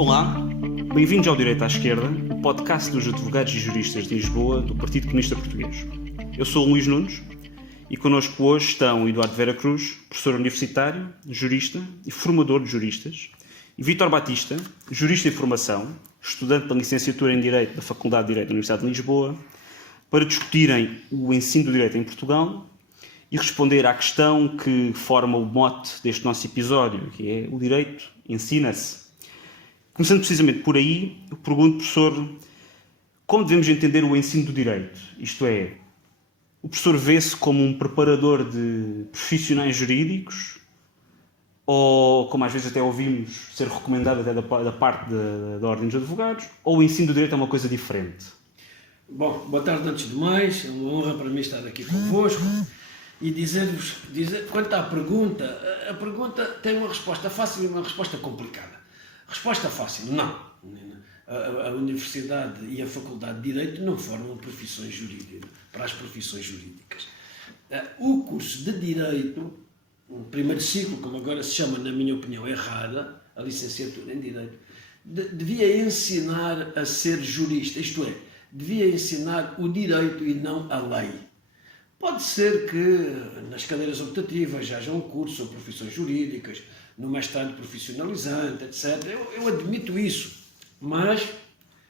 Olá, bem-vindos ao Direito à Esquerda, o podcast dos advogados e juristas de Lisboa do Partido Comunista Português. Eu sou o Luís Nunes e connosco hoje estão Eduardo Vera Cruz, professor universitário, jurista e formador de juristas, e Vítor Batista, jurista em formação, estudante da licenciatura em Direito da Faculdade de Direito da Universidade de Lisboa, para discutirem o ensino do direito em Portugal e responder à questão que forma o mote deste nosso episódio, que é o direito ensina-se. Começando precisamente por aí, eu pergunto, professor, como devemos entender o ensino do direito? Isto é, o professor vê-se como um preparador de profissionais jurídicos ou, como às vezes até ouvimos ser recomendado até da parte da Ordem dos Advogados, ou o ensino do direito é uma coisa diferente? Bom, boa tarde antes de mais, é uma honra para mim estar aqui convosco e dizer-vos, quanto à pergunta, a pergunta tem uma resposta fácil e uma resposta complicada. Resposta fácil, não. A Universidade e a Faculdade de Direito não formam profissões jurídicas, para as profissões jurídicas. O curso de Direito, o primeiro ciclo, como agora se chama, na minha opinião, errada, a licenciatura em Direito, devia ensinar a ser jurista, isto é, devia ensinar o direito e não a lei. Pode ser que nas cadeiras optativas já haja um curso sobre profissões jurídicas, no mestrado profissionalizante, etc. Eu admito isso, mas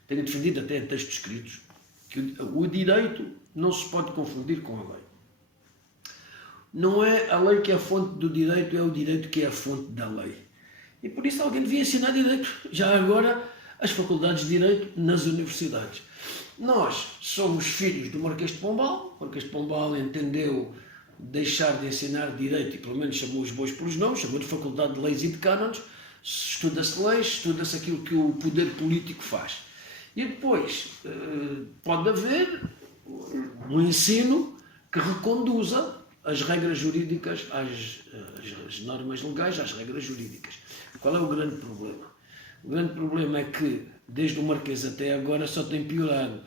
tenho defendido até em textos escritos que o direito não se pode confundir com a lei. Não é a lei que é a fonte do direito, é o direito que é a fonte da lei. E por isso alguém devia ensinar direito, já agora, as faculdades de direito nas universidades. Nós somos filhos do Marquês de Pombal. O Marquês de Pombal entendeu deixar de ensinar direito e pelo menos chamou os bois pelos nomes, chamou de Faculdade de Leis e de Cânones. Estuda-se leis, estuda-se aquilo que o poder político faz. E depois pode haver um ensino que reconduza as regras jurídicas, as normas legais às regras jurídicas. Qual é o grande problema? O grande problema é que, desde o Marquês até agora, só tem piorado.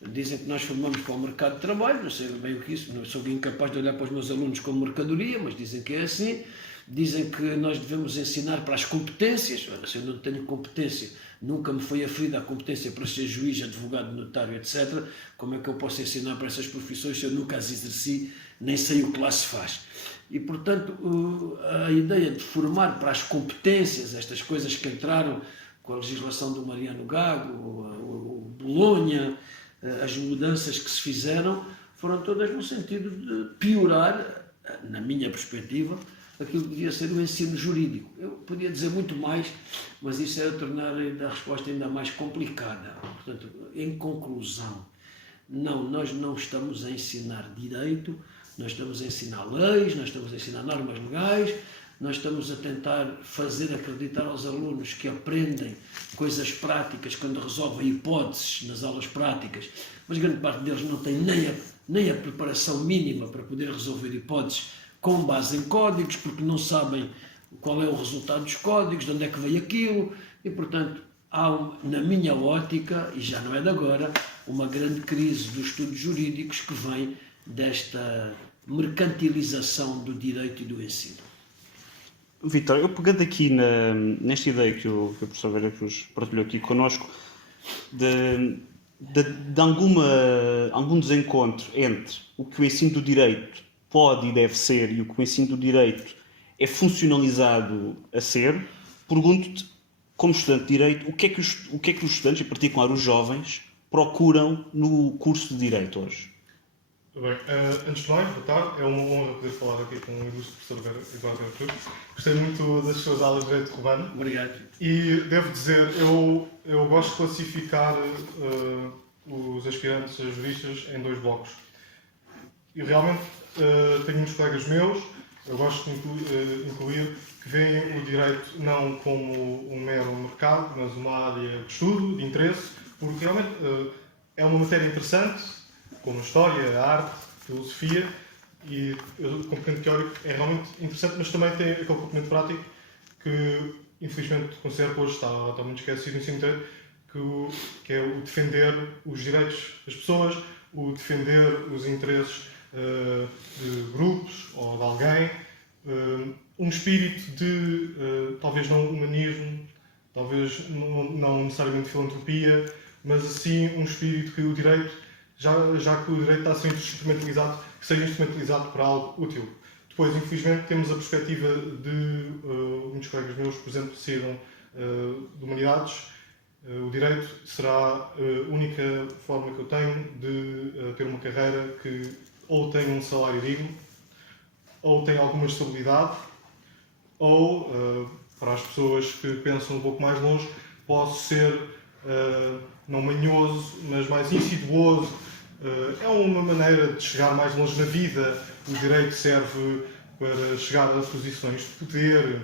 Dizem que nós formamos para o mercado de trabalho, não sei bem o que isso, não sou incapaz de olhar para os meus alunos como mercadoria, mas dizem que é assim. Dizem que nós devemos ensinar para as competências. Ora, se eu não tenho competência, nunca me foi aferida a competência para ser juiz, advogado, notário, etc., como é que eu posso ensinar para essas profissões se eu nunca as exerci, nem sei o que lá se faz? E, portanto, a ideia de formar para as competências, estas coisas que entraram com a legislação do Mariano Gago, o Bolonha, as mudanças que se fizeram, foram todas no sentido de piorar, na minha perspectiva, aquilo que devia ser o ensino jurídico. Eu podia dizer muito mais, mas isso é tornar a resposta ainda mais complicada. Portanto, em conclusão, não, nós não estamos a ensinar direito, nós estamos a ensinar leis, nós estamos a ensinar normas legais, nós estamos a tentar fazer acreditar aos alunos que aprendem coisas práticas quando resolvem hipóteses nas aulas práticas, mas grande parte deles não tem nem a preparação mínima para poder resolver hipóteses com base em códigos, porque não sabem qual é o resultado dos códigos, de onde é que veio aquilo, e portanto há, na minha ótica, e já não é de agora, uma grande crise dos estudos jurídicos que vem desta mercantilização do direito e do ensino. Vítor, eu pegando aqui nesta ideia que o professor Vera Cruz partilhou aqui connosco, de algum desencontro entre o que o ensino do direito pode e deve ser e o que o ensino do direito é funcionalizado a ser, pergunto-te, como estudante de direito, o que é que os estudantes, em particular os jovens, procuram no curso de direito hoje? Bem, antes de mais, boa tarde. É uma honra poder falar aqui com o ilustre professor Eduardo Vera Cruz. Gostei muito das suas aulas de Direito Romano. Obrigado. E devo dizer, eu gosto de classificar os aspirantes a juristas em dois blocos. E realmente tenho muitos colegas meus, eu gosto de incluir, que veem o direito não como um mero mercado, mas uma área de estudo, de interesse, porque realmente é uma matéria interessante, como a história, a arte, a filosofia, e o componente teórico é realmente interessante, mas também tem aquele componente prático que, infelizmente, o considero hoje está muito esquecido no ensino direito, que é o defender os direitos das pessoas, o defender os interesses de grupos ou de alguém, um espírito de, talvez não humanismo, talvez não necessariamente filantropia, mas assim um espírito que o direito, já que o direito está a ser instrumentalizado, que seja instrumentalizado para algo útil. Depois, infelizmente, temos a perspectiva de muitos colegas meus, por exemplo, saíram de humanidades. O direito será a única forma que eu tenho de ter uma carreira que ou tenha um salário digno, ou tenha alguma estabilidade, ou, para as pessoas que pensam um pouco mais longe, posso ser não manhoso, mas mais insiduoso. É uma maneira de chegar mais longe na vida. O direito serve para chegar a posições de poder,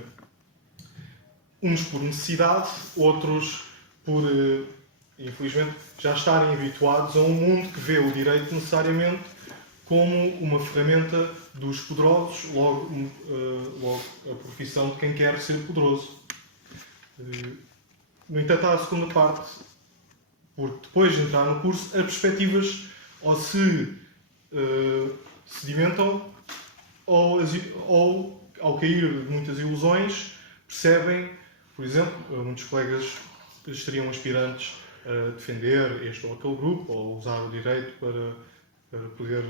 uns por necessidade, outros por, infelizmente, já estarem habituados a um mundo que vê o direito necessariamente como uma ferramenta dos poderosos, logo a profissão de quem quer ser poderoso. No entanto, há a segunda parte, porque depois de entrar no curso, as perspectivas ou se sedimentam ou ao cair de muitas ilusões, percebem, por exemplo, muitos colegas estariam aspirantes a defender este ou aquele grupo, ou usar o direito para poder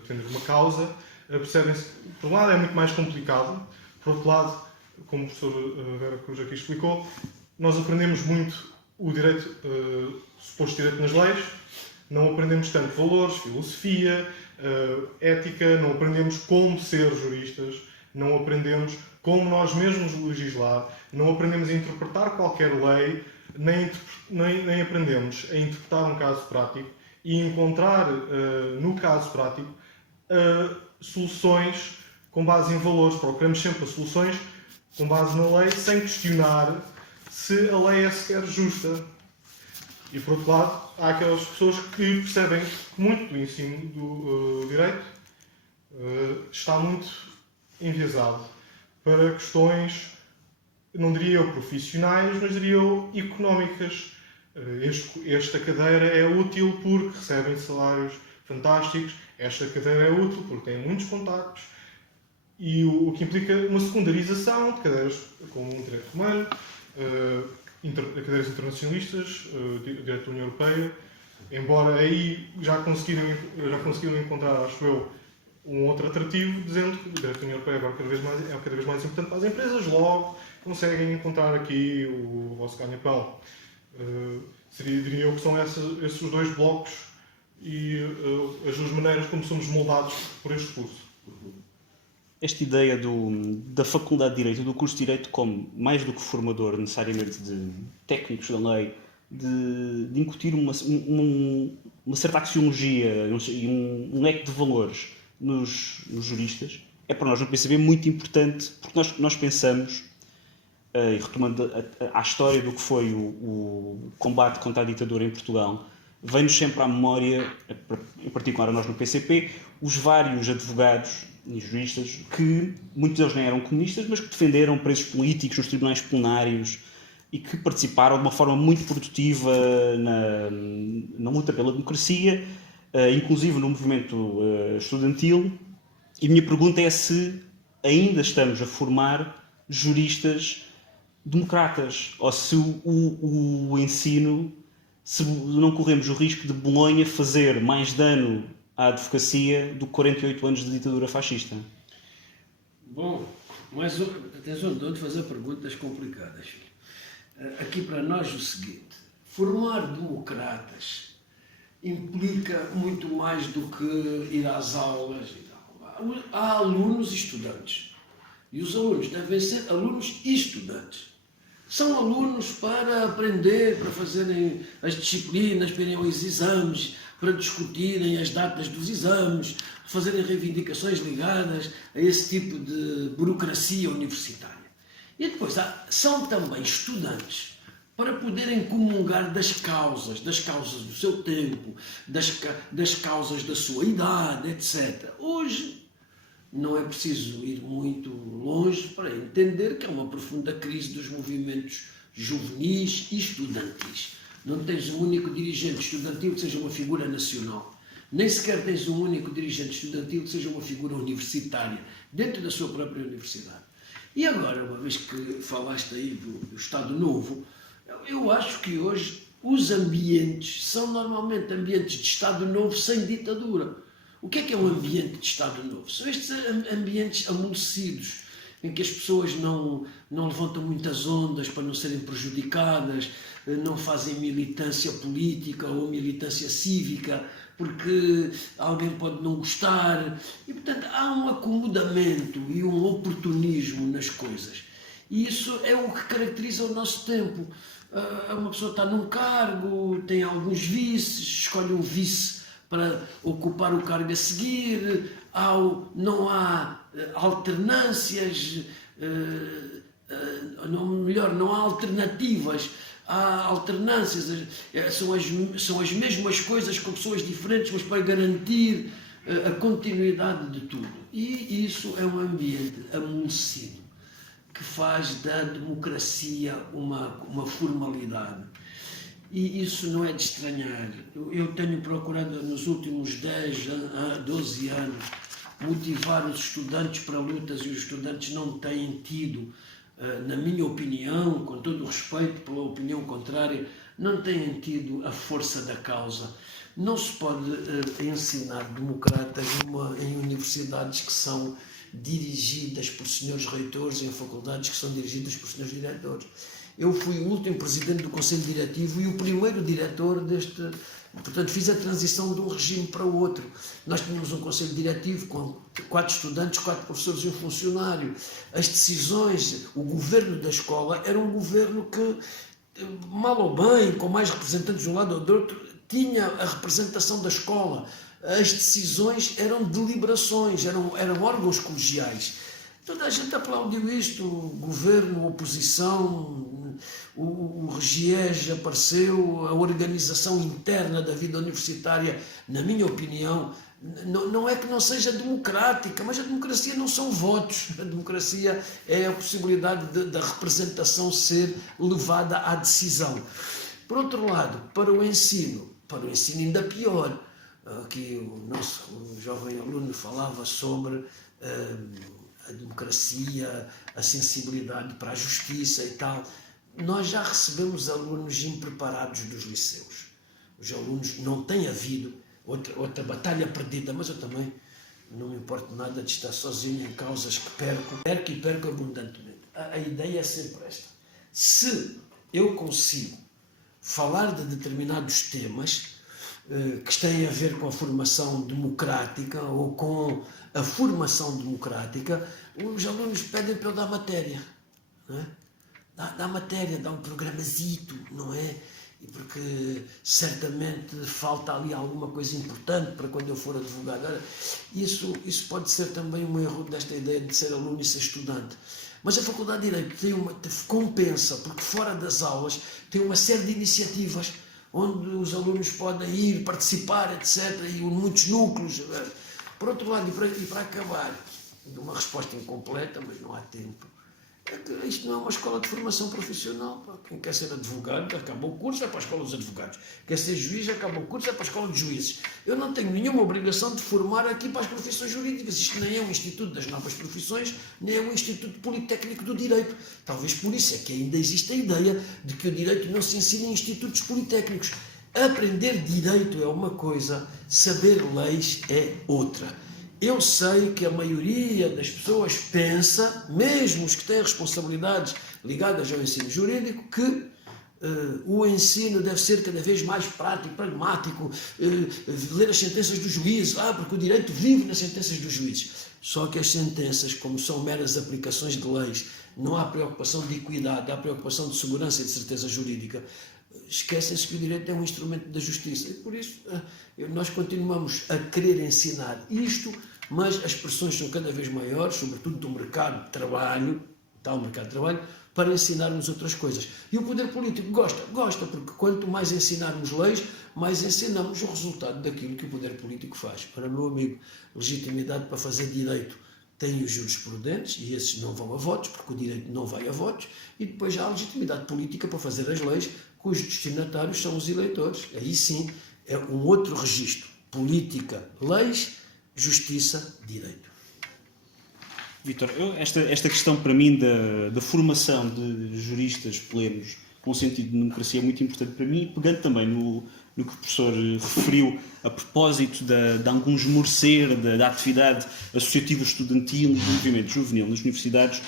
defender uma causa, percebem-se, por um lado é muito mais complicado, por outro lado, como o professor Vera Cruz aqui explicou, nós aprendemos muito o direito, suposto direito nas leis, não aprendemos tanto valores, filosofia, ética, não aprendemos como ser juristas, não aprendemos como nós mesmos legislar, não aprendemos a interpretar qualquer lei, nem aprendemos a interpretar um caso prático e encontrar, no caso prático, soluções com base em valores. Procuramos sempre as soluções com base na lei, sem questionar se a lei é sequer justa. E, por outro lado, há aquelas pessoas que percebem que muito do ensino do direito está muito enviesado para questões, não diria eu profissionais, mas diria eu económicas. Esta cadeira é útil porque recebem salários fantásticos, esta cadeira é útil porque tem muitos contactos, e o que implica uma secundarização de cadeiras como o direito romano, cadeiras internacionalistas, direito da União Europeia, embora aí já conseguiram encontrar, acho eu, um outro atrativo, dizendo que o direito da União Europeia agora é cada vez mais importante para as empresas, logo conseguem encontrar aqui o vosso ganha-pão. Diria eu que são esses os dois blocos e as duas maneiras como somos moldados por este curso. Esta ideia da Faculdade de Direito, do curso de Direito, como mais do que formador necessariamente de técnicos da lei, de incutir uma certa axiologia e um leque de valores nos juristas, é para nós no PCB muito importante, porque nós pensamos, e retomando a história do que foi o combate contra a ditadura em Portugal, vem-nos sempre à memória, em particular a nós no PCP, os vários advogados e juristas que, muitos deles nem eram comunistas, mas que defenderam presos políticos nos tribunais plenários e que participaram de uma forma muito produtiva na luta pela democracia, inclusive no movimento estudantil. E a minha pergunta é se ainda estamos a formar juristas democratas, ou se o ensino, se não corremos o risco de Bolonha fazer mais dano à advocacia do que 48 anos de ditadura fascista. Bom, mas atenção, de fazer perguntas complicadas. Aqui para nós o seguinte: formar democratas implica muito mais do que ir às aulas e tal. Há alunos e estudantes. E os alunos devem ser alunos e estudantes. São alunos para aprender, para fazerem as disciplinas, para irem aos exames, para discutirem as datas dos exames, fazerem reivindicações ligadas a esse tipo de burocracia universitária. E depois são também estudantes para poderem comungar das causas do seu tempo, das causas da sua idade, etc. Hoje não é preciso ir muito longe para entender que há uma profunda crise dos movimentos juvenis e estudantis. Não tens um único dirigente estudantil que seja uma figura nacional. Nem sequer tens um único dirigente estudantil que seja uma figura universitária, dentro da sua própria universidade. E agora, uma vez que falaste aí do Estado Novo, eu acho que hoje os ambientes são normalmente ambientes de Estado Novo sem ditadura. O que é um ambiente de Estado Novo? São estes ambientes amolecidos, em que as pessoas não levantam muitas ondas para não serem prejudicadas, não fazem militância política ou militância cívica, porque alguém pode não gostar. E, portanto, há um acomodamento e um oportunismo nas coisas. E isso é o que caracteriza o nosso tempo. Uma pessoa está num cargo, tem alguns vices, escolhe um vice para ocupar o cargo a seguir, não há alternâncias, não há alternativas, há alternâncias, são as mesmas coisas com pessoas diferentes, mas para garantir a continuidade de tudo. E isso é um ambiente amolecido, que faz da democracia uma formalidade. E isso não é de estranhar. Eu tenho procurado nos últimos 10 a 12 anos motivar os estudantes para lutas e os estudantes não têm tido, na minha opinião, com todo o respeito pela opinião contrária, não têm tido a força da causa. Não se pode ensinar democratas em universidades que são dirigidas por senhores reitores, em faculdades que são dirigidas por senhores diretores. Eu fui o último presidente do Conselho Diretivo e o primeiro diretor deste... Portanto, fiz a transição de um regime para o outro. Nós tínhamos um Conselho Diretivo com 4 estudantes, 4 professores e um funcionário. As decisões, o governo da escola era um governo que, mal ou bem, com mais representantes de um lado ou do outro, tinha a representação da escola. As decisões eram deliberações, eram órgãos colegiais. Toda a gente aplaudiu isto, o governo, a oposição, o RGES apareceu, a organização interna da vida universitária, na minha opinião, não é que não seja democrática, mas a democracia não são votos, a democracia é a possibilidade da representação ser levada à decisão. Por outro lado, para o ensino ainda pior, que o jovem aluno falava sobre a democracia, a sensibilidade para a justiça e tal. Nós já recebemos alunos impreparados dos liceus. Os alunos não têm havido outra batalha perdida, mas eu também não me importo nada de estar sozinho em causas que perco abundantemente. A ideia é sempre esta. Se eu consigo falar de determinados temas que têm a ver com a formação democrática ou com a formação democrática, os alunos pedem para eu dar matéria, não é? Dá matéria, dá um programazito, não é? E porque certamente falta ali alguma coisa importante para quando eu for advogado. Ora, isso pode ser também um erro desta ideia de ser aluno e ser estudante. Mas a Faculdade de Direito compensa, porque fora das aulas tem uma série de iniciativas onde os alunos podem ir, participar, etc., e muitos núcleos. Por outro lado, e para acabar, de uma resposta incompleta, mas não há tempo, é que isto não é uma escola de formação profissional. Quem quer ser advogado, acaba o curso, é para a escola dos advogados. Quer ser juiz, acaba o curso, é para a escola dos juízes. Eu não tenho nenhuma obrigação de formar aqui para as profissões jurídicas. Isto nem é um instituto das novas profissões, nem é um instituto politécnico do direito. Talvez por isso é que ainda existe a ideia de que o direito não se ensina em institutos politécnicos. Aprender direito é uma coisa, saber leis é outra. Eu sei que a maioria das pessoas pensa, mesmo os que têm responsabilidades ligadas ao ensino jurídico, que o ensino deve ser cada vez mais prático, pragmático, ler as sentenças dos juízes, porque o direito vive nas sentenças dos juízes. Só que as sentenças, como são meras aplicações de leis, não há preocupação de equidade, há preocupação de segurança e de certeza jurídica. Esquecem-se que o direito é um instrumento da justiça. E por isso nós continuamos a querer ensinar isto, mas as pressões são cada vez maiores, sobretudo do mercado de trabalho, tal mercado de trabalho, para ensinarmos outras coisas. E o poder político gosta, porque quanto mais ensinarmos leis, mais ensinamos o resultado daquilo que o poder político faz. Para meu amigo, legitimidade para fazer direito tem os jurisprudentes, e esses não vão a votos, porque o direito não vai a votos, e depois há a legitimidade política para fazer as leis, cujos destinatários são os eleitores. Aí sim é um outro registro. Política, leis, justiça, direito. Vítor, esta questão para mim da formação de juristas plenos com o sentido de democracia é muito importante para mim, pegando também no que o professor referiu a propósito de algum esmorecer da atividade associativa estudantil e do movimento juvenil nas universidades,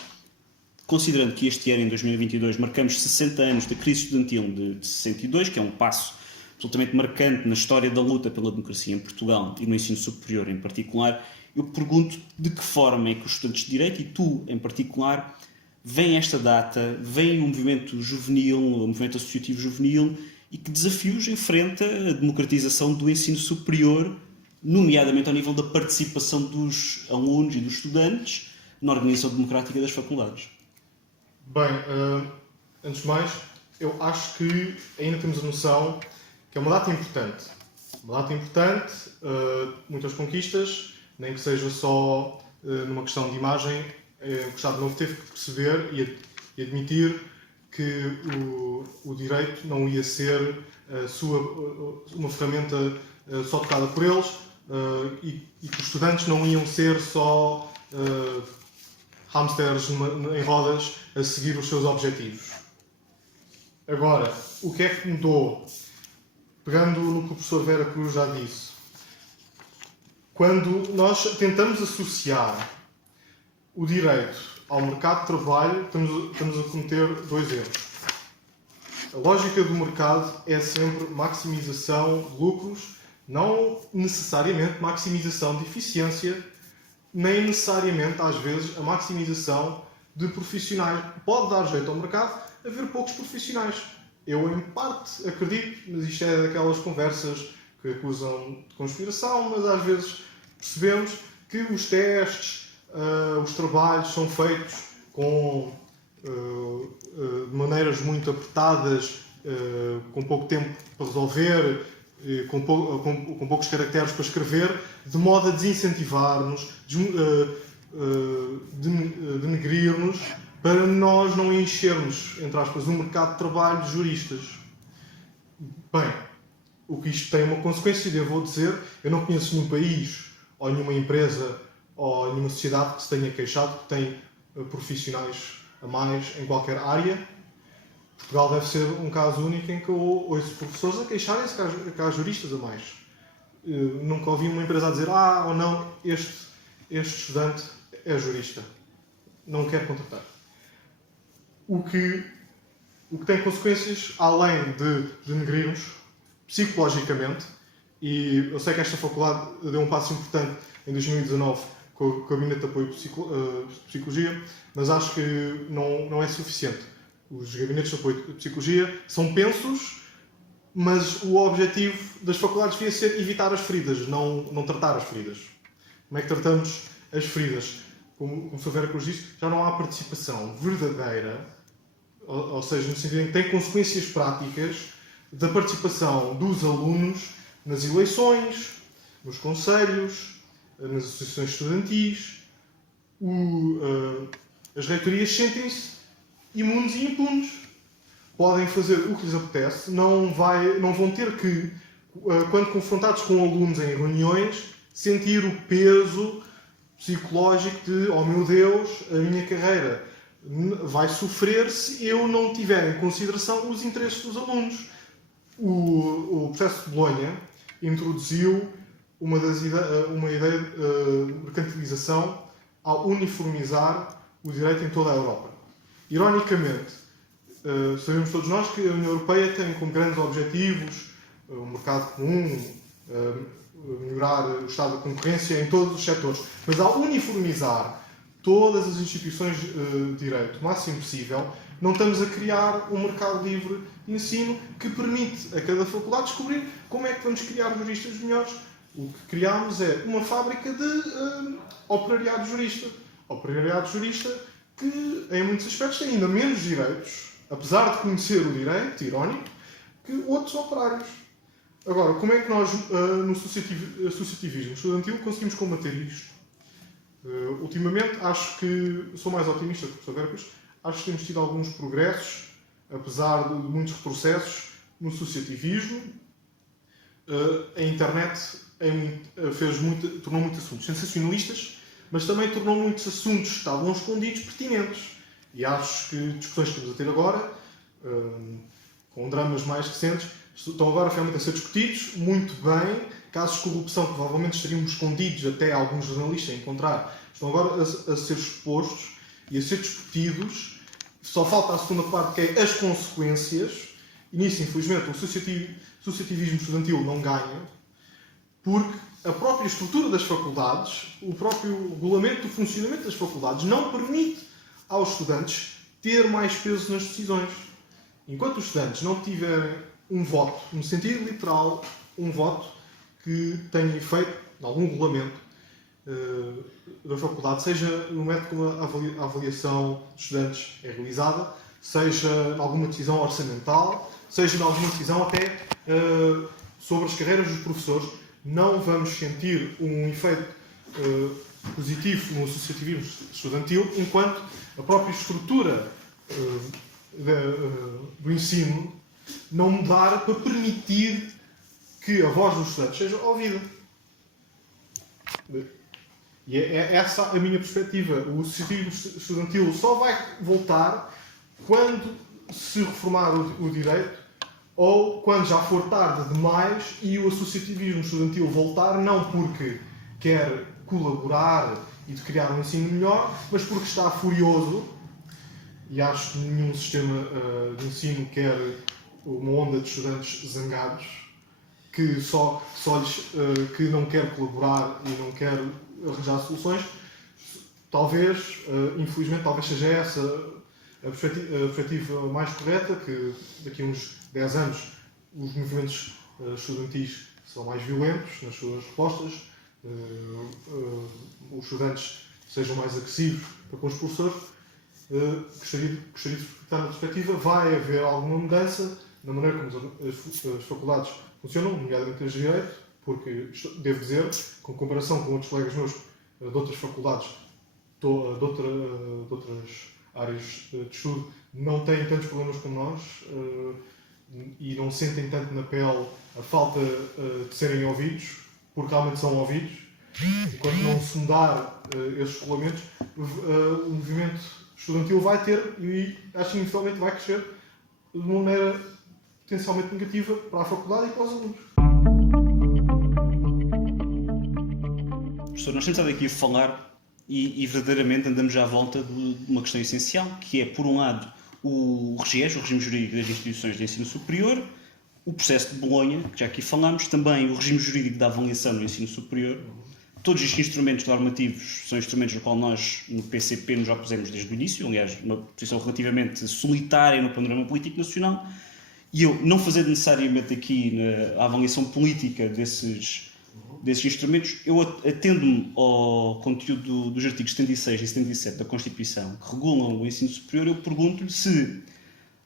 considerando que este ano, em 2022, marcamos 60 anos da crise estudantil de 62, que é um passo absolutamente marcante na história da luta pela democracia em Portugal e no ensino superior em particular, eu pergunto de que forma é que os estudantes de Direito, e tu em particular, veem esta data, veem o movimento juvenil, o movimento associativo juvenil, e que desafios enfrenta a democratização do ensino superior, nomeadamente ao nível da participação dos alunos e dos estudantes na organização democrática das faculdades. Bem, antes de mais, eu acho que ainda temos a noção que é uma data importante. Uma data importante, muitas conquistas, nem que seja só numa questão de imagem. O Estado Novo teve que perceber e admitir que o direito não ia ser uma ferramenta só tocada por eles e que os estudantes não iam ser só hamsters em rodas a seguir os seus objetivos. Agora, o que é que mudou? Pegando no que o professor Vera Cruz já disse, quando nós tentamos associar o direito ao mercado de trabalho, estamos a cometer dois erros. A lógica do mercado é sempre maximização de lucros, não necessariamente maximização de eficiência, nem necessariamente, às vezes, a maximização de profissionais. Pode dar jeito ao mercado haver poucos profissionais. Eu, em parte, acredito, mas isto é daquelas conversas que acusam de conspiração, mas às vezes percebemos que os testes, os trabalhos são feitos de maneiras muito apertadas, com pouco tempo para resolver, com poucos caracteres para escrever, de modo a desincentivar-nos, denegrir-nos, para nós não enchermos, entre aspas, um mercado de trabalho de juristas. Bem, o que isto tem uma consequência, eu vou dizer, eu não conheço nenhum país, ou nenhuma empresa, ou nenhuma sociedade que se tenha queixado que tem profissionais a mais em qualquer área. Portugal deve ser um caso único em que eu ouço professores a queixarem-se que há juristas a mais. Nunca ouvi uma empresa a dizer ou não, este estudante é jurista, não quer contratar. O que tem consequências, além de denegrir-nos psicologicamente, e eu sei que esta faculdade deu um passo importante em 2019 com o Gabinete de Apoio de Psicologia, mas acho que não é suficiente. Os gabinetes de apoio de psicologia são pensos, mas o objetivo das faculdades devia ser evitar as feridas, não tratar as feridas. Como é que tratamos as feridas? Como o Sr. Vera Cruz disse, já não há participação verdadeira, ou seja, no sentido em que tem consequências práticas da participação dos alunos nas eleições, nos conselhos, nas associações estudantis. As reitorias sentem-se imunes e impunes. Podem fazer o que lhes apetece, não vão ter que, quando confrontados com alunos em reuniões, sentir o peso psicológico de, oh meu Deus, a minha carreira vai sofrer se eu não tiver em consideração os interesses dos alunos. O processo de Bolonha introduziu uma ideia de mercantilização ao uniformizar o direito em toda a Europa. Ironicamente, sabemos todos nós que a União Europeia tem como grandes objetivos o mercado comum, melhorar o estado da concorrência em todos os setores, mas ao uniformizar todas as instituições de direito o máximo possível, não estamos a criar um mercado livre de ensino que permite a cada faculdade descobrir como é que vamos criar juristas melhores. O que criámos é uma fábrica de operariado jurista. Operariado jurista que, em muitos aspectos, tem ainda menos direitos, apesar de conhecer o direito, irónico, que outros operários. Agora, como é que nós, no associativismo estudantil, conseguimos combater isto? Ultimamente, acho que sou mais otimista que o professor Vera Cruz. Acho que temos tido alguns progressos, apesar de muitos retrocessos no associativismo. A internet tornou muitos assuntos sensacionalistas, mas também tornou muitos assuntos que estavam escondidos pertinentes. E acho que discussões que estamos a ter agora, com dramas mais recentes, estão agora realmente a ser discutidos muito bem. Casos de corrupção que provavelmente estariam escondidos até alguns jornalistas a encontrar, estão agora a ser expostos e a ser discutidos. Só falta a segunda parte, que é as consequências. E nisso, infelizmente, o associativismo estudantil não ganha, porque a própria estrutura das faculdades, o próprio regulamento do funcionamento das faculdades não permite aos estudantes ter mais peso nas decisões. Enquanto os estudantes não tiverem um voto, no sentido literal, um voto que tenha efeito em algum regulamento da faculdade, seja no método como a avaliação dos estudantes é realizada, seja em alguma decisão orçamental, seja em alguma decisão até sobre as carreiras dos professores, não vamos sentir um efeito positivo no associativismo estudantil enquanto a própria estrutura do ensino não mudar para permitir que a voz dos estudantes seja ouvida. E é essa a minha perspectiva. O associativismo estudantil só vai voltar quando se reformar o direito ou quando já for tarde demais e o associativismo estudantil voltar, não porque quer colaborar e de criar um ensino melhor, mas porque está furioso, e acho que nenhum sistema de ensino quer uma onda de estudantes zangados que que não quer colaborar e não quer arranjar soluções. Talvez, infelizmente, talvez seja essa a perspectiva mais correta, que daqui a uns 10 anos os movimentos estudantis são mais violentos nas suas respostas, os estudantes sejam mais agressivos para com os professores. Gostaria de estar na perspectiva, vai haver alguma mudança na maneira como as faculdades funcionam, nomeadamente as de Direito, porque, devo dizer, com comparação com outros colegas meus de outras faculdades, de outras áreas de estudo, não têm tantos problemas como nós e não sentem tanto na pele a falta de serem ouvidos, porque realmente são ouvidos. Enquanto não se mudar esses regulamentos, o movimento estudantil vai ter, e acho que inicialmente vai crescer de uma maneira potencialmente negativa para a faculdade e para os alunos. Professor, nós temos estado aqui a falar e verdadeiramente andamos já à volta de uma questão essencial, que é, por um lado, o RGES, o regime jurídico das instituições de ensino superior, o processo de Bolonha, que já aqui falámos, também o regime jurídico da avaliação no ensino superior. Todos estes instrumentos normativos são instrumentos no qual nós, no PCP, nos opusemos desde o início, aliás, uma posição relativamente solitária no panorama político nacional, e eu, não fazendo necessariamente aqui a avaliação política desses instrumentos, eu atendo-me ao conteúdo dos artigos 76 e 77 da Constituição, que regulam o ensino superior. Eu pergunto-lhe se,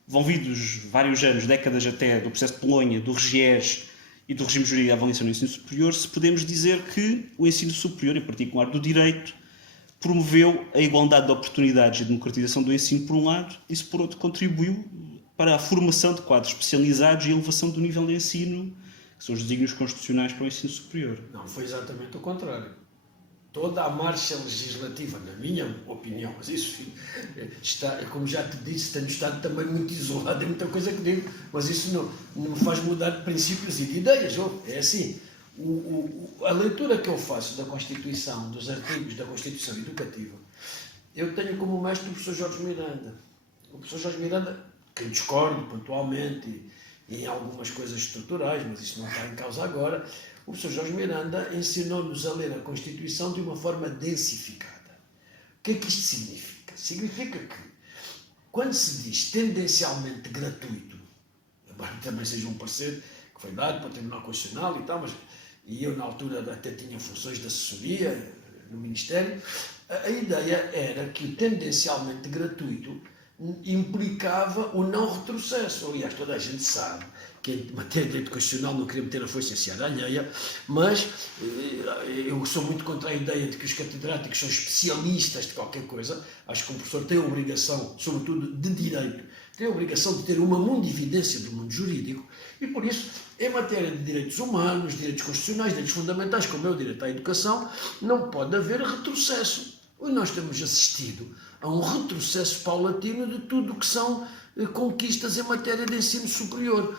envolvidos vários anos, décadas até, do processo de Bolonha, do RGES e do regime jurídico da avaliação no ensino superior, se podemos dizer que o ensino superior, em particular do direito, promoveu a igualdade de oportunidades e a democratização do ensino, por um lado, e se por outro contribuiu para a formação de quadros especializados e a elevação do nível de ensino, que são os desígnios constitucionais para o ensino superior. Não, foi exatamente o contrário. Toda a marcha legislativa, na minha opinião, mas isso está, como já te disse, tenho estado também muito isolado, é muita coisa que digo, mas isso não me faz mudar de princípios e de ideias. É assim, a leitura que eu faço da Constituição, dos artigos da Constituição Educativa, eu tenho como mestre o professor Jorge Miranda. O professor Jorge Miranda, que discordo pontualmente e em algumas coisas estruturais, mas isso não está em causa agora, o professor Jorge Miranda ensinou-nos a ler a Constituição de uma forma densificada. O que é que isto significa? Significa que, quando se diz tendencialmente gratuito, embora também seja um parecer que foi dado para o Tribunal Constitucional e tal, mas e eu na altura até tinha funções de assessoria no Ministério, a ideia era que o tendencialmente gratuito implicava o não retrocesso. Aliás, toda a gente sabe que em matéria de direito constitucional não queria meter a foice em seara alheia, mas eu sou muito contra a ideia de que os catedráticos são especialistas de qualquer coisa. Acho que um professor tem a obrigação, sobretudo de direito, tem a obrigação de ter uma mundividência do mundo jurídico, e por isso em matéria de direitos humanos, direitos constitucionais, direitos fundamentais, como é o direito à educação, não pode haver retrocesso. E nós temos assistido a um retrocesso paulatino de tudo o que são conquistas em matéria de ensino superior.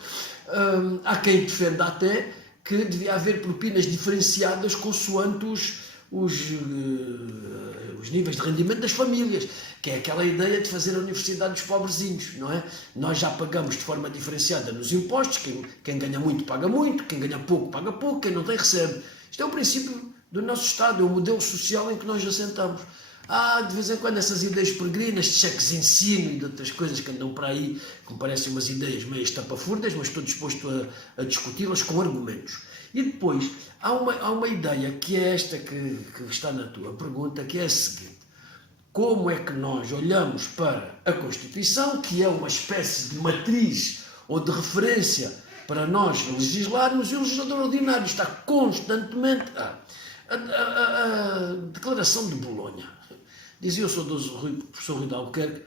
Há quem defenda até que devia haver propinas diferenciadas consoante os níveis de rendimento das famílias, que é aquela ideia de fazer a universidade dos pobrezinhos, não é? Nós já pagamos de forma diferenciada nos impostos, quem ganha muito paga muito, quem ganha pouco paga pouco, quem não tem recebe. Isto é o princípio do nosso Estado, é o modelo social em que nós assentamos. Há de vez em quando essas ideias peregrinas de cheques de ensino e de outras coisas que andam para aí, que me parecem umas ideias meio estapafúrdias, mas estou disposto a discuti-las com argumentos. E depois, há uma ideia que é esta que está na tua pergunta, que é a seguinte: como é que nós olhamos para a Constituição, que é uma espécie de matriz ou de referência para nós legislarmos, e o legislador ordinário está constantemente a Declaração de Bolonha. Dizia o saudoso professor Rui de Albuquerque,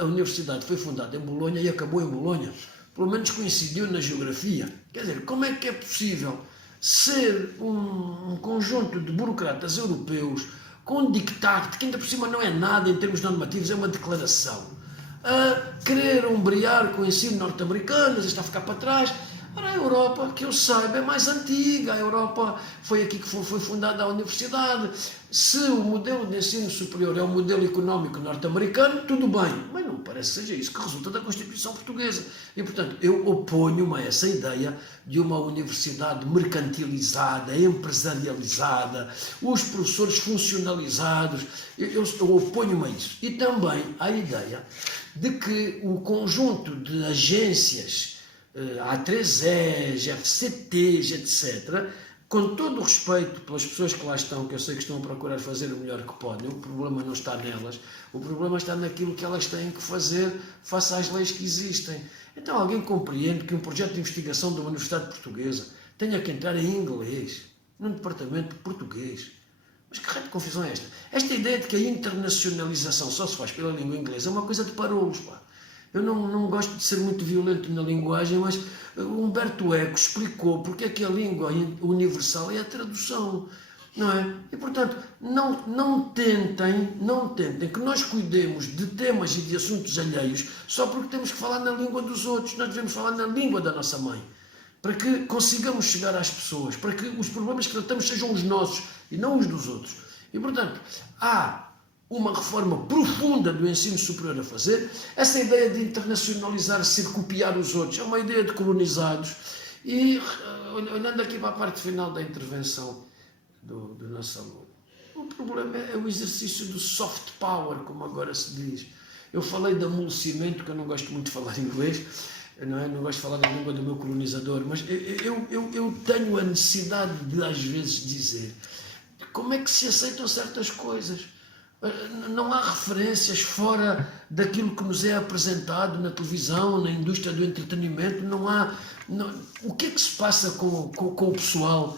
a universidade foi fundada em Bolonha e acabou em Bolonha. Pelo menos coincidiu na geografia. Quer dizer, como é que é possível ser um conjunto de burocratas europeus com um dictat, que ainda por cima não é nada em termos normativos, é uma declaração, a querer ombrear com o ensino norte-americano, está a ficar para trás? Ora, a Europa, que eu saiba, é mais antiga. A Europa foi aqui que foi fundada a universidade. Se o modelo de ensino superior é o modelo económico norte-americano, tudo bem. Mas não parece que seja isso que resulta da Constituição Portuguesa. E, portanto, eu oponho-me a essa ideia de uma universidade mercantilizada, empresarializada, os professores funcionalizados. Eu oponho-me a isso. E também à ideia de que o conjunto de agências, A3Es, FCTs, etc., com todo o respeito pelas pessoas que lá estão, que eu sei que estão a procurar fazer o melhor que podem, o problema não está nelas, o problema está naquilo que elas têm que fazer face às leis que existem. Então alguém compreende que um projeto de investigação de uma universidade portuguesa tenha que entrar em inglês, num departamento de português? Mas que raio de confusão é esta? Esta ideia de que a internacionalização só se faz pela língua inglesa é uma coisa de parolos, pá. Eu não gosto de ser muito violento na linguagem, mas Humberto Eco explicou porque é que a língua universal é a tradução, não é? E, portanto, não tentem que nós cuidemos de temas e de assuntos alheios só porque temos que falar na língua dos outros. Nós devemos falar na língua da nossa mãe, para que consigamos chegar às pessoas, para que os problemas que tratamos sejam os nossos e não os dos outros. E, portanto, há uma reforma profunda do ensino superior a fazer. Essa ideia de internacionalizar, ser copiar os outros, é uma ideia de colonizados. E, olhando aqui para a parte final da intervenção do nosso aluno, o problema é o exercício do soft power, como agora se diz. Eu falei de amolecimento, que eu não gosto muito de falar inglês, não gosto de falar na língua do meu colonizador, mas eu tenho a necessidade de, às vezes, dizer como é que se aceitam certas coisas. Não há referências fora daquilo que nos é apresentado na televisão, na indústria do entretenimento. O que é que se passa com o pessoal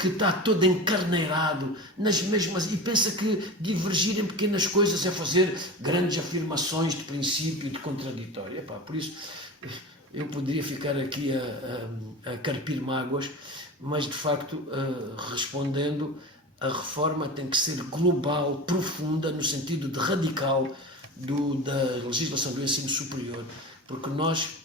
que está todo encarneirado nas mesmas e pensa que divergir em pequenas coisas é fazer grandes afirmações de princípio e de contraditório? Por isso eu poderia ficar aqui a carpir mágoas, mas de facto, respondendo, a reforma tem que ser global, profunda, no sentido de radical da legislação do ensino superior, porque nós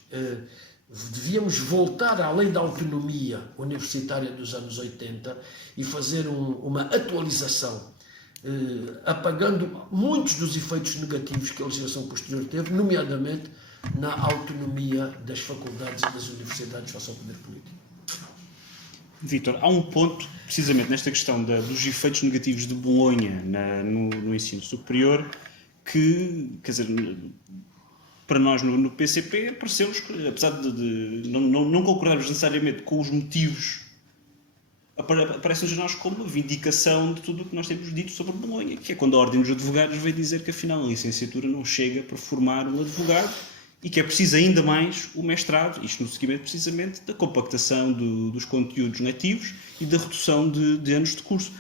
devíamos voltar à lei da autonomia universitária dos anos 80 e fazer uma atualização, apagando muitos dos efeitos negativos que a legislação posterior teve, nomeadamente na autonomia das faculdades e das universidades face ao poder político. Vítor, há um ponto, precisamente nesta questão dos efeitos negativos de Bolonha no ensino superior, que, quer dizer, para nós no PCP, pareceu-nos que, apesar de não concordarmos necessariamente com os motivos, aparece-nos a nós como uma vindicação de tudo o que nós temos dito sobre Bolonha, que é quando a Ordem dos Advogados veio dizer que afinal a licenciatura não chega para formar um advogado, e que é preciso ainda mais o mestrado, isto no seguimento precisamente da compactação dos conteúdos nativos e da redução de anos de curso.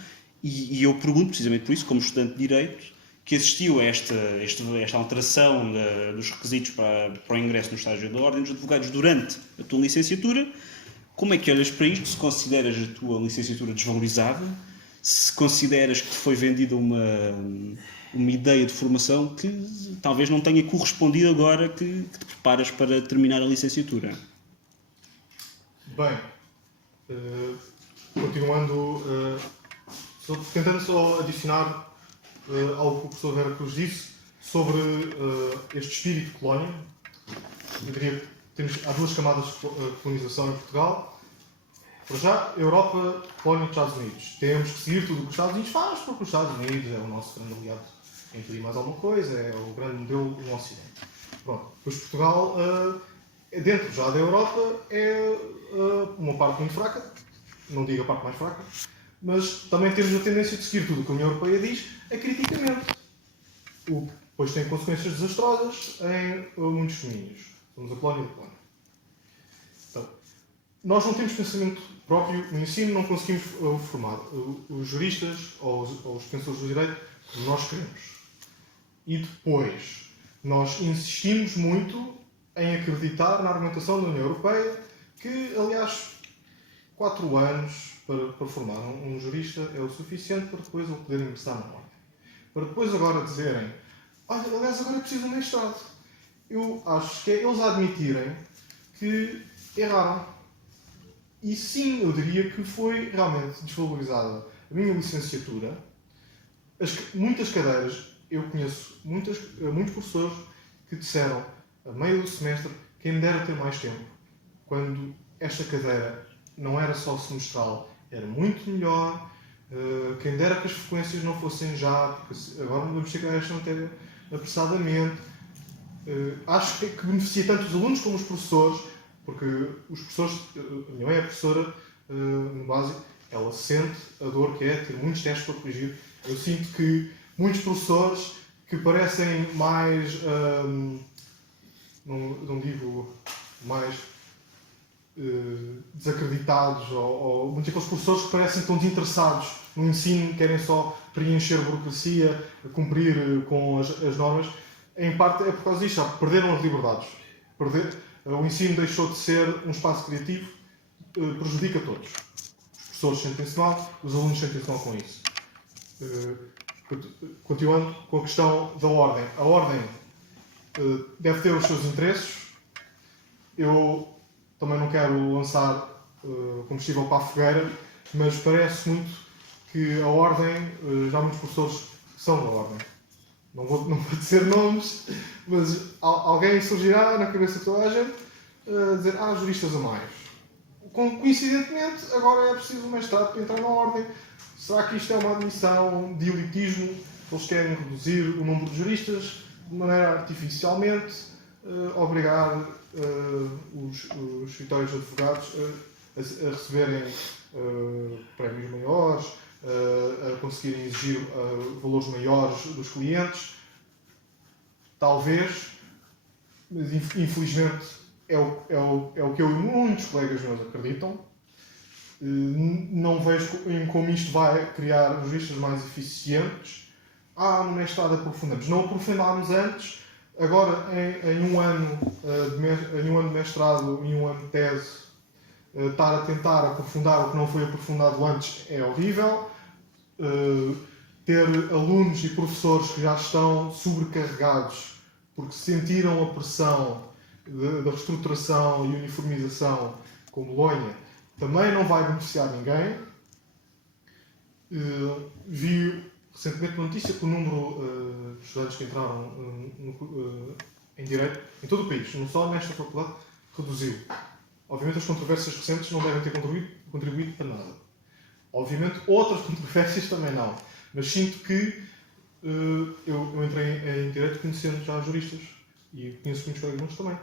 E eu pergunto, precisamente por isso, como estudante de Direito, que assistiu a esta alteração dos requisitos para o ingresso no estágio da Ordem dos Advogados durante a tua licenciatura, Como é que olhas para isto? Se consideras a tua licenciatura desvalorizada? Se consideras que te foi vendida uma ideia de formação que talvez não tenha correspondido agora que te preparas para terminar a licenciatura? Bem, continuando, tentando só adicionar algo que o professor Vera Cruz disse sobre este espírito de colónia. Eu diria que há duas camadas de colonização em Portugal. Para já, Europa, colónia dos Estados Unidos. Temos que seguir tudo o que os Estados Unidos faz, porque os Estados Unidos é o nosso grande aliado em tudo e mais alguma coisa, é o grande modelo no Ocidente. Pronto. Depois Portugal, dentro já da Europa, é uma parte muito fraca, não digo a parte mais fraca, mas também temos a tendência de seguir tudo o que a União Europeia diz acriticamente. O que depois tem consequências desastrosas em muitos domínios. Somos a colónia da colónia. Então, nós não temos pensamento próprio no ensino, não conseguimos formar os juristas ou os defensores do direito como nós queremos. E depois, nós insistimos muito em acreditar na argumentação da União Europeia, que, aliás, 4 anos para formar um jurista é o suficiente para depois ele poder ingressar na ordem. Para depois agora dizerem, olha, aliás, agora é preciso um mestrado. Eu acho que é eles admitirem que erraram. E sim, eu diria que foi realmente desvalorizada a minha licenciatura. Muitas cadeiras, eu conheço muitos professores que disseram, a meio do semestre, quem me dera ter mais tempo, quando esta cadeira não era só semestral, era muito melhor, quem dera que as frequências não fossem já, porque agora vamos chegar a esta matéria apressadamente. Acho que beneficia tanto os alunos como os professores, porque os professores, a minha mãe é professora no básico, ela sente a dor que é ter muitos testes para corrigir. Eu sinto que muitos professores que parecem mais, não digo mais desacreditados, ou muitos daqueles professores que parecem tão desinteressados no ensino, querem só preencher a burocracia, cumprir com as normas, em parte é por causa disto, já perderam as liberdades. O ensino deixou de ser um espaço criativo, prejudica todos. Os professores sentem-se mal, os alunos sentem-se mal com isso. Continuando com a questão da ordem. A ordem deve ter os seus interesses. Eu também não quero lançar combustível para a fogueira, mas parece muito que a ordem, já muitos professores são da ordem. Não vou dizer nomes, mas alguém surgirá na cabeça de toda a gente a dizer, juristas a mais. Coincidentemente, agora é preciso um mestrado para entrar na ordem. Será que isto é uma admissão de elitismo? Eles querem reduzir o número de juristas de maneira artificialmente, obrigar os escritórios de advogados a receberem prémios maiores, a conseguirem exigir valores maiores dos clientes. Talvez, mas infelizmente é o que eu e muitos colegas meus acreditam. Não vejo como isto vai criar juristas mais eficientes. No mestrado aprofundamos. Não aprofundámos antes. Agora, em um ano de mestrado e um ano de tese, estar a tentar aprofundar o que não foi aprofundado antes é horrível. Ter alunos e professores que já estão sobrecarregados porque sentiram a pressão da reestruturação e uniformização com Bolonha também não vai beneficiar ninguém. Vi recentemente uma notícia que o número de estudantes que entraram em Direito, em todo o país, não só nesta faculdade, reduziu. Obviamente as controvérsias recentes não devem ter contribuído para nada. Obviamente outras controvérsias também não. Mas sinto que eu entrei em Direito conhecendo já juristas e conheço muitos colegas também.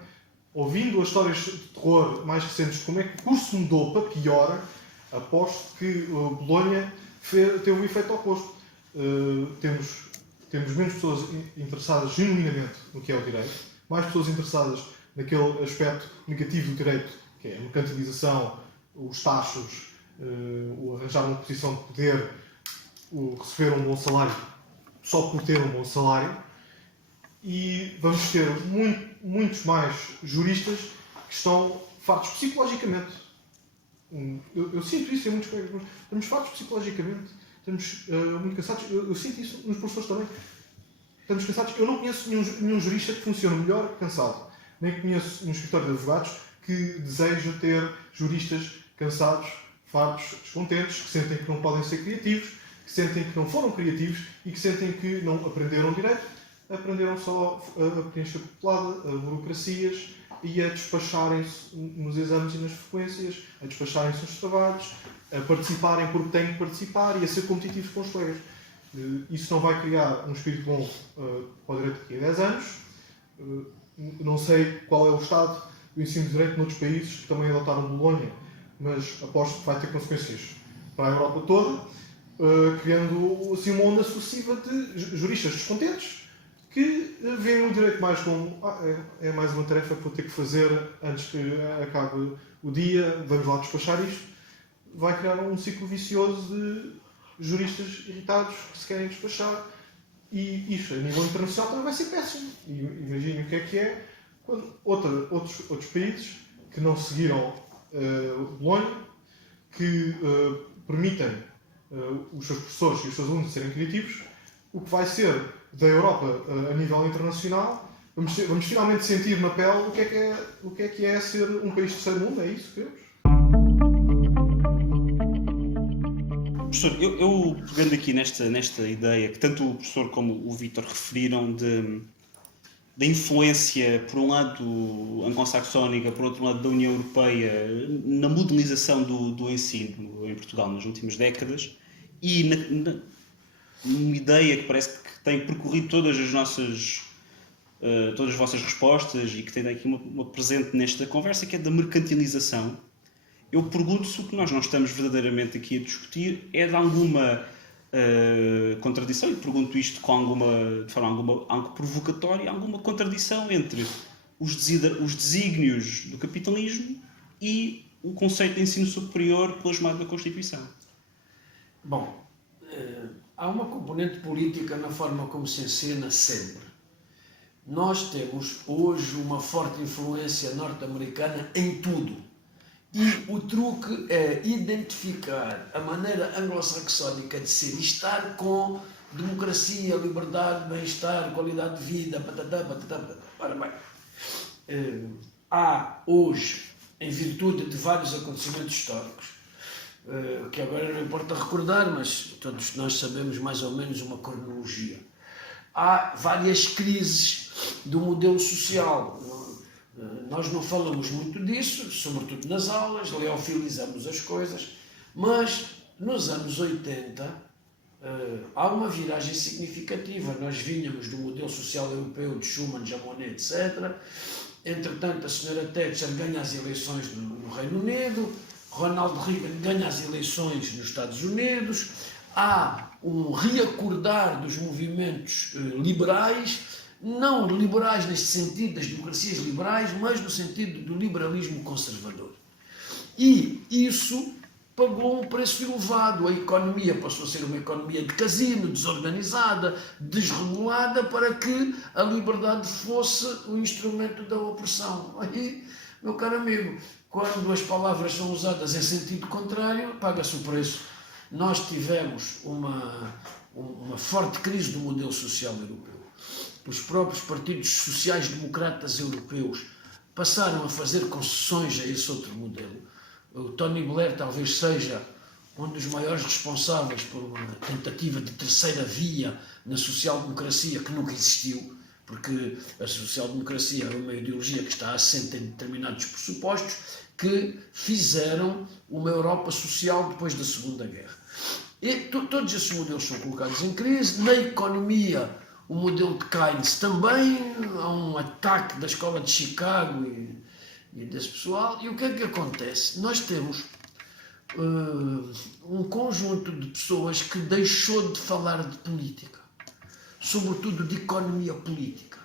Ouvindo as histórias de terror mais recentes de como é que o curso mudou para pior, aposto que Bolonha teve um efeito oposto. Temos menos pessoas interessadas genuinamente no que é o direito, mais pessoas interessadas naquele aspecto negativo do direito, que é a mercantilização, os tachos, o arranjar uma posição de poder, o receber um bom salário só por ter um bom salário. E vamos ter muitos mais juristas que estão fartos psicologicamente eu sinto isso em muitos colegas, estamos fartos psicologicamente, estamos muito cansados, eu sinto isso nos professores também, estamos cansados. Eu não conheço nenhum jurista que funcione melhor cansado, nem conheço nenhum escritório de advogados que deseja ter juristas cansados, fartos, descontentes, que sentem que não podem ser criativos, que sentem que não foram criativos e que sentem que não aprenderam direito, aprenderam só a preencher papelada, a burocracias e a despacharem-se nos exames e nas frequências, a despacharem-se nos trabalhos, a participarem porque têm de participar e a ser competitivos com os colegas. Isso não vai criar um espírito bom para o direito daqui a 10 anos. Não sei qual é o estado do ensino de direito noutros países que também adotaram Bolonha, mas aposto que vai ter consequências para a Europa toda, criando assim uma onda sucessiva de juristas descontentes que veem o direito mais como é mais uma tarefa que vou ter que fazer antes que acabe o dia, vamos lá despachar isto. Vai criar um ciclo vicioso de juristas irritados que se querem despachar, e isto a nível internacional também vai ser péssimo. E imaginem o que é quando outros países que não seguiram Bolonha, que permitem os seus professores e os seus alunos serem criativos, o que vai ser da Europa a nível internacional. Vamos finalmente sentir na pele o que é ser um país de terceiro mundo. É isso que queremos. Professor, eu pegando aqui nesta ideia que tanto o professor como o Vítor referiram da influência, por um lado anglo-saxónica, por outro lado da União Europeia, na modelização do ensino em Portugal nas últimas décadas, e uma ideia que parece que tem percorrido todas as vossas respostas e que tem aqui uma presente nesta conversa, que é da mercantilização. Eu pergunto se o que nós não estamos verdadeiramente aqui a discutir é de alguma contradição, e pergunto isto de forma algo provocatória, alguma contradição entre os desígnios do capitalismo e o conceito de ensino superior plasmado na Constituição. Bom, há uma componente política na forma como se ensina sempre. Nós temos hoje uma forte influência norte-americana em tudo. E o truque é identificar a maneira anglo-saxónica de ser e estar com democracia, liberdade, bem-estar, qualidade de vida, patatá, patatá, patatá. Ora bem, há hoje, em virtude de vários acontecimentos históricos, que agora não importa recordar, mas todos nós sabemos mais ou menos uma cronologia. Há várias crises do modelo social. Nós não falamos muito disso, sobretudo nas aulas, leofilizamos as coisas, mas nos anos 80 há uma viragem significativa. Nós vínhamos do modelo social europeu de Schuman, Monnet, etc. Entretanto, a senhora Thatcher ganha as eleições no Reino Unido, Ronald Reagan ganha as eleições nos Estados Unidos, há um reacordar dos movimentos liberais, não liberais neste sentido das democracias liberais, mas no sentido do liberalismo conservador. E isso pagou um preço elevado. A economia passou a ser uma economia de casino, desorganizada, desregulada, para que a liberdade fosse o instrumento da opressão. Aí, meu caro amigo, quando as palavras são usadas em sentido contrário, paga-se o preço. Nós tivemos uma forte crise do modelo social europeu. Os próprios partidos sociais-democratas europeus passaram a fazer concessões a esse outro modelo. O Tony Blair talvez seja um dos maiores responsáveis por uma tentativa de terceira via na social-democracia que nunca existiu, porque a social-democracia é uma ideologia que está assente em determinados pressupostos que fizeram uma Europa social depois da Segunda Guerra. E todos esses modelos são colocados em crise. Na economia, o modelo de Keynes também, há um ataque da escola de Chicago e desse pessoal. E o que é que acontece? Nós temos um conjunto de pessoas que deixou de falar de política, sobretudo de economia política.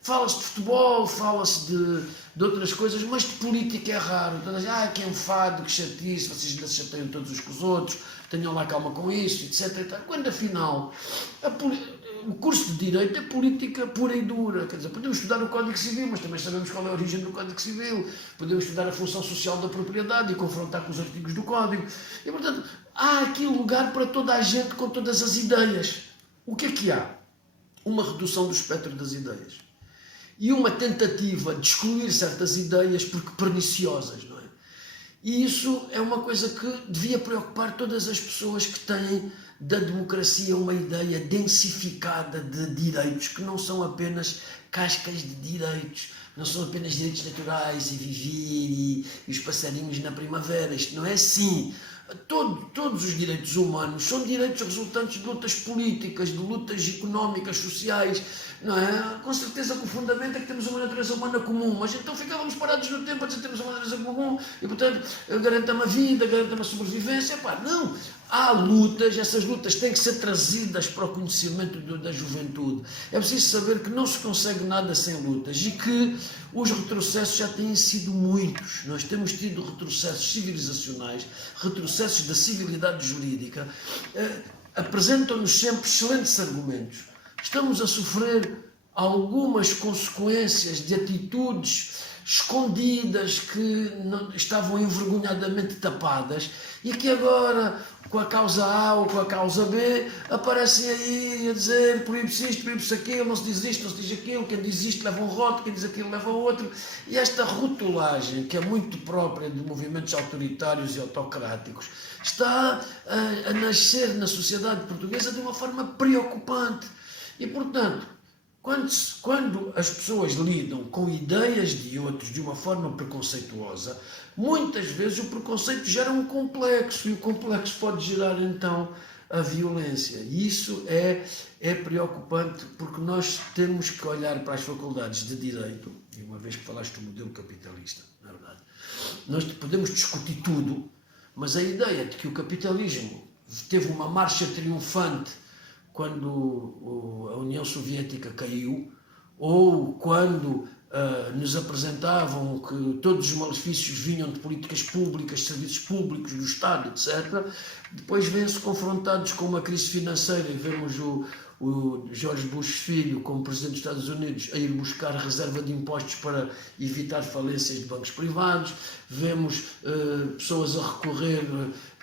Fala-se de futebol, fala-se de outras coisas, mas de política é raro. Então, que enfado, que chatice, vocês ainda se chateiam todos uns com os outros, tenham lá calma com isso, etc. Quando afinal, o curso de Direito é política pura e dura. Quer dizer, podemos estudar o Código Civil, mas também sabemos qual é a origem do Código Civil. Podemos estudar a função social da propriedade e confrontar com os artigos do Código. E, portanto, há aqui lugar para toda a gente com todas as ideias. O que é que há? Uma redução do espectro das ideias. E uma tentativa de excluir certas ideias porque perniciosas, não é? E isso é uma coisa que devia preocupar todas as pessoas que têm da democracia uma ideia densificada de direitos, que não são apenas cascas de direitos, não são apenas direitos naturais e viver e os passarinhos na primavera. Isto não é assim. Todos os direitos humanos são direitos resultantes de lutas políticas, de lutas económicas, sociais, não é? Com certeza que o fundamento é que temos uma natureza humana comum, mas então ficávamos parados no tempo a dizer que temos uma natureza comum e, portanto, garanta-me a vida, garanta-me a sobrevivência. Epá, não! Há lutas, essas lutas têm que ser trazidas para o conhecimento da juventude. É preciso saber que não se consegue nada sem lutas e que os retrocessos já têm sido muitos. Nós temos tido retrocessos civilizacionais, retrocessos da civilidade jurídica, apresentam-nos sempre excelentes argumentos. Estamos a sofrer algumas consequências de atitudes escondidas que não, estavam envergonhadamente tapadas e que agora, com a causa A ou com a causa B, aparecem aí a dizer proíbe-se isto, proíbe-se aquilo, não se diz isto, não se diz aquilo, quem diz isto leva um rótulo, quem diz aquilo leva outro. E esta rotulagem, que é muito própria de movimentos autoritários e autocráticos, está a nascer na sociedade portuguesa de uma forma preocupante. E, portanto, quando as pessoas lidam com ideias de outros de uma forma preconceituosa, muitas vezes o preconceito gera um complexo e o complexo pode gerar então a violência. E isso é preocupante porque nós temos que olhar para as faculdades de Direito, e uma vez que falaste do modelo capitalista, na verdade, nós podemos discutir tudo, mas a ideia de que o capitalismo teve uma marcha triunfante quando a União Soviética caiu, ou quando nos apresentavam que todos os malefícios vinham de políticas públicas, serviços públicos, do Estado, etc., depois vêm-se confrontados com uma crise financeira e vemos o George Bush Filho, como Presidente dos Estados Unidos, a ir buscar reserva de impostos para evitar falências de bancos privados, vemos pessoas a recorrer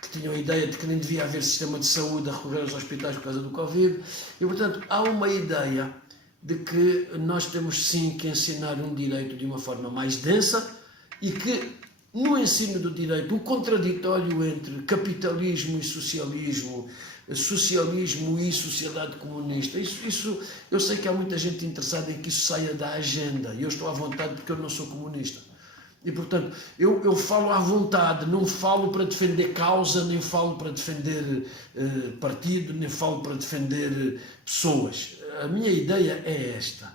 que tinham a ideia de que nem devia haver sistema de saúde a recorrer aos hospitais por causa do Covid. E, portanto, há uma ideia de que nós temos sim que ensinar um direito de uma forma mais densa e que no ensino do direito o contraditório entre capitalismo e socialismo, socialismo e sociedade comunista, isso eu sei que há muita gente interessada em que isso saia da agenda e eu estou à vontade porque eu não sou comunista. E, portanto, eu falo à vontade, não falo para defender causa, nem falo para defender partido, nem falo para defender pessoas. A minha ideia é esta.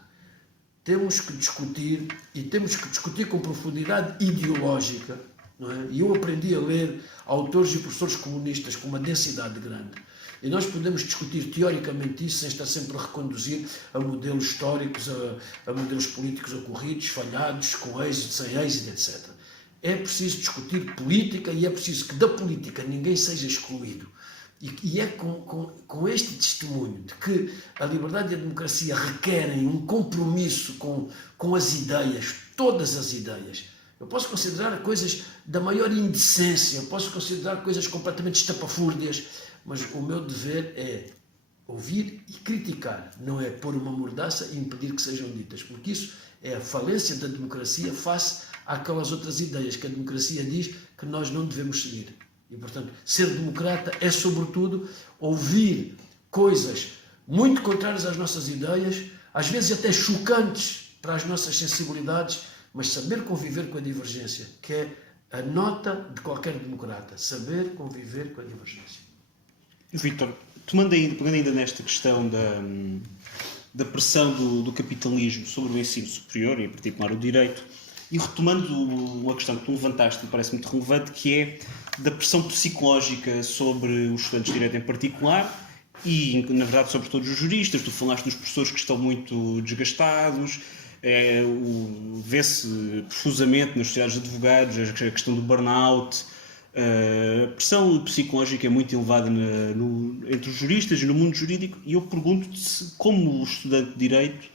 Temos que discutir, e temos que discutir com profundidade ideológica, não é? E eu aprendi a ler autores e professores comunistas com uma densidade grande. E nós podemos discutir teoricamente isso sem estar sempre a reconduzir a modelos históricos, a modelos políticos ocorridos, falhados, com êxito, sem êxito, etc. É preciso discutir política e é preciso que da política ninguém seja excluído. E é com este testemunho de que a liberdade e a democracia requerem um compromisso com as ideias, todas as ideias. Eu posso considerar coisas da maior indecência, eu posso considerar coisas completamente estapafúrdias, mas o meu dever é ouvir e criticar, não é pôr uma mordaça e impedir que sejam ditas, porque isso é a falência da democracia face àquelas outras ideias que a democracia diz que nós não devemos seguir. E, portanto, ser democrata é, sobretudo, ouvir coisas muito contrárias às nossas ideias, às vezes até chocantes para as nossas sensibilidades, mas saber conviver com a divergência, que é a nota de qualquer democrata, saber conviver com a divergência. Vítor, pegando ainda nesta questão da pressão do capitalismo sobre o ensino superior, e em particular o direito, e retomando uma questão que tu levantaste, me parece muito relevante, que é da pressão psicológica sobre os estudantes de direito em particular e, na verdade, sobre todos os juristas. Tu falaste dos professores que estão muito desgastados, vê-se profusamente nas sociedades de advogados a questão do burnout, A pressão psicológica é muito elevada entre os juristas e no mundo jurídico, e eu pergunto-te, como estudante de Direito,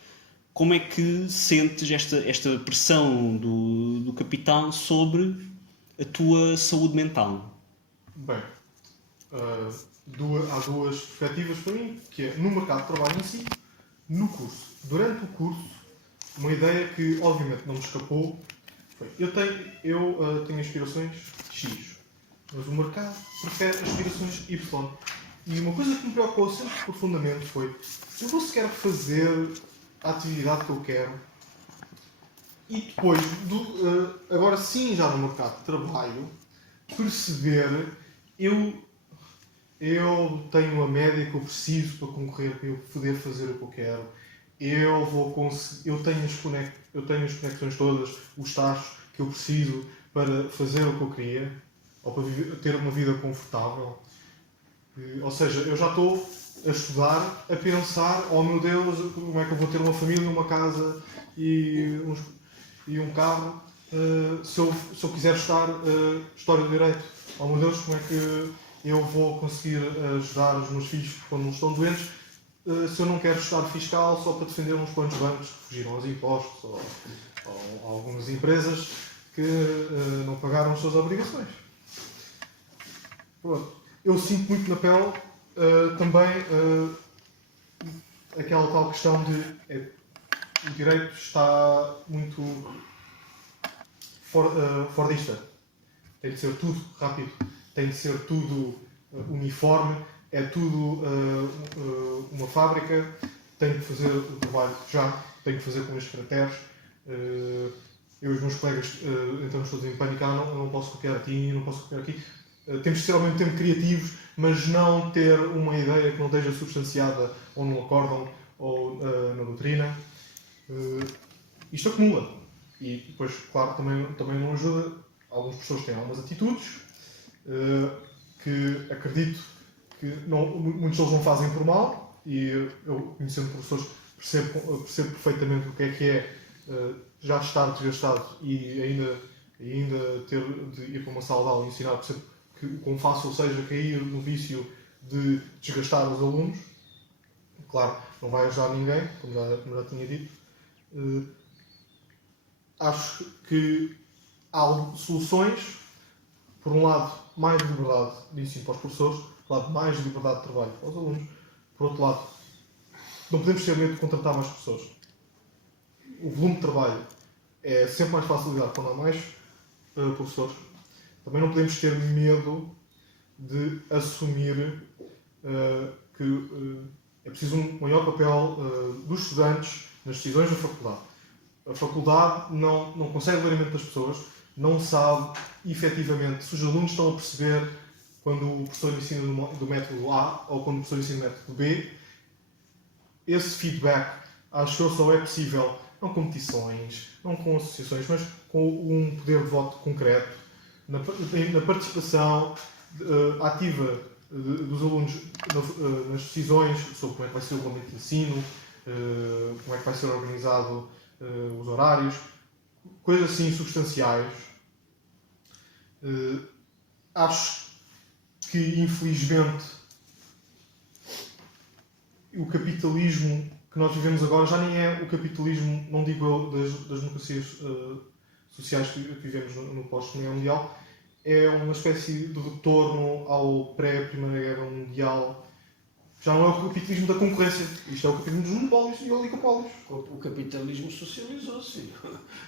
como é que sentes esta pressão do capital sobre a tua saúde mental? Bem, há duas perspectivas para mim, que é no mercado de trabalho em si, no curso. Durante o curso, uma ideia que obviamente não me escapou foi: eu tenho aspirações X, mas o mercado prefere aspirações Y. E uma coisa que me preocupou sempre profundamente foi: eu vou sequer fazer a atividade que eu quero? E depois, agora sim, já no mercado de trabalho, perceber, eu tenho a média que eu preciso para concorrer, para eu poder fazer o que eu quero. Eu tenho as conexões todas, os tachos que eu preciso para fazer o que eu queria, ou para ter uma vida confortável. Ou seja, eu já estou a estudar, a pensar: oh meu Deus, como é que eu vou ter uma família, uma casa e um carro se eu quiser estudar História do Direito? Oh meu Deus, como é que eu vou conseguir ajudar os meus filhos quando não estão doentes se eu não quero estudar fiscal só para defender uns quantos bancos que fugiram aos impostos ou algumas empresas que não pagaram as suas obrigações? Pronto. Eu sinto muito na pele também aquela tal questão de o direito está muito fordista. Tem de ser tudo rápido, tem de ser tudo uniforme, é tudo uma fábrica, tenho que fazer o trabalho já, tenho que fazer com estes caracteres. Eu e os meus colegas entramos todos em pânico: não posso copiar aqui, não posso copiar aqui. Temos de ser ao mesmo tempo criativos, mas não ter uma ideia que não esteja substanciada ou no acórdão ou na doutrina. Isto acumula. E depois, claro, também não ajuda. Alguns professores têm algumas atitudes que acredito que muitos deles não fazem por mal, e eu, conhecendo professores, percebo perfeitamente o que é já estar desgastado e ainda ter de ir para uma sala de aula e ensinar. Percebo que o quão fácil seja cair no vício de desgastar os alunos. Claro, não vai ajudar ninguém, como já tinha dito. Acho que há soluções. Por um lado, mais liberdade de ensino para os professores; por outro lado, mais liberdade de trabalho para os alunos; por outro lado, não podemos ter medo de contratar mais professores. O volume de trabalho é sempre mais fácil de lidar quando há mais professores. Também não podemos ter medo de assumir que é preciso um maior papel dos estudantes nas decisões da faculdade. A faculdade não consegue ler a mente das pessoas, não sabe efetivamente se os alunos estão a perceber quando o professor ensina do método A ou quando o professor ensina do método B. Esse feedback, acho que só é possível não com petições, não com associações, mas com um poder de voto concreto, na participação ativa dos alunos nas decisões sobre como é que vai ser o regulamento de ensino, como é que vai ser organizado os horários, coisas assim substanciais. Acho que, infelizmente, o capitalismo que nós vivemos agora já nem é o capitalismo, não digo eu, das democracias sociais que vivemos no pós-Primeira Guerra Mundial. É uma espécie de retorno ao pré-Primeira Guerra Mundial. Já não é o capitalismo da concorrência. Isto é o capitalismo dos monopólios e oligopólios. O capitalismo socializou-se.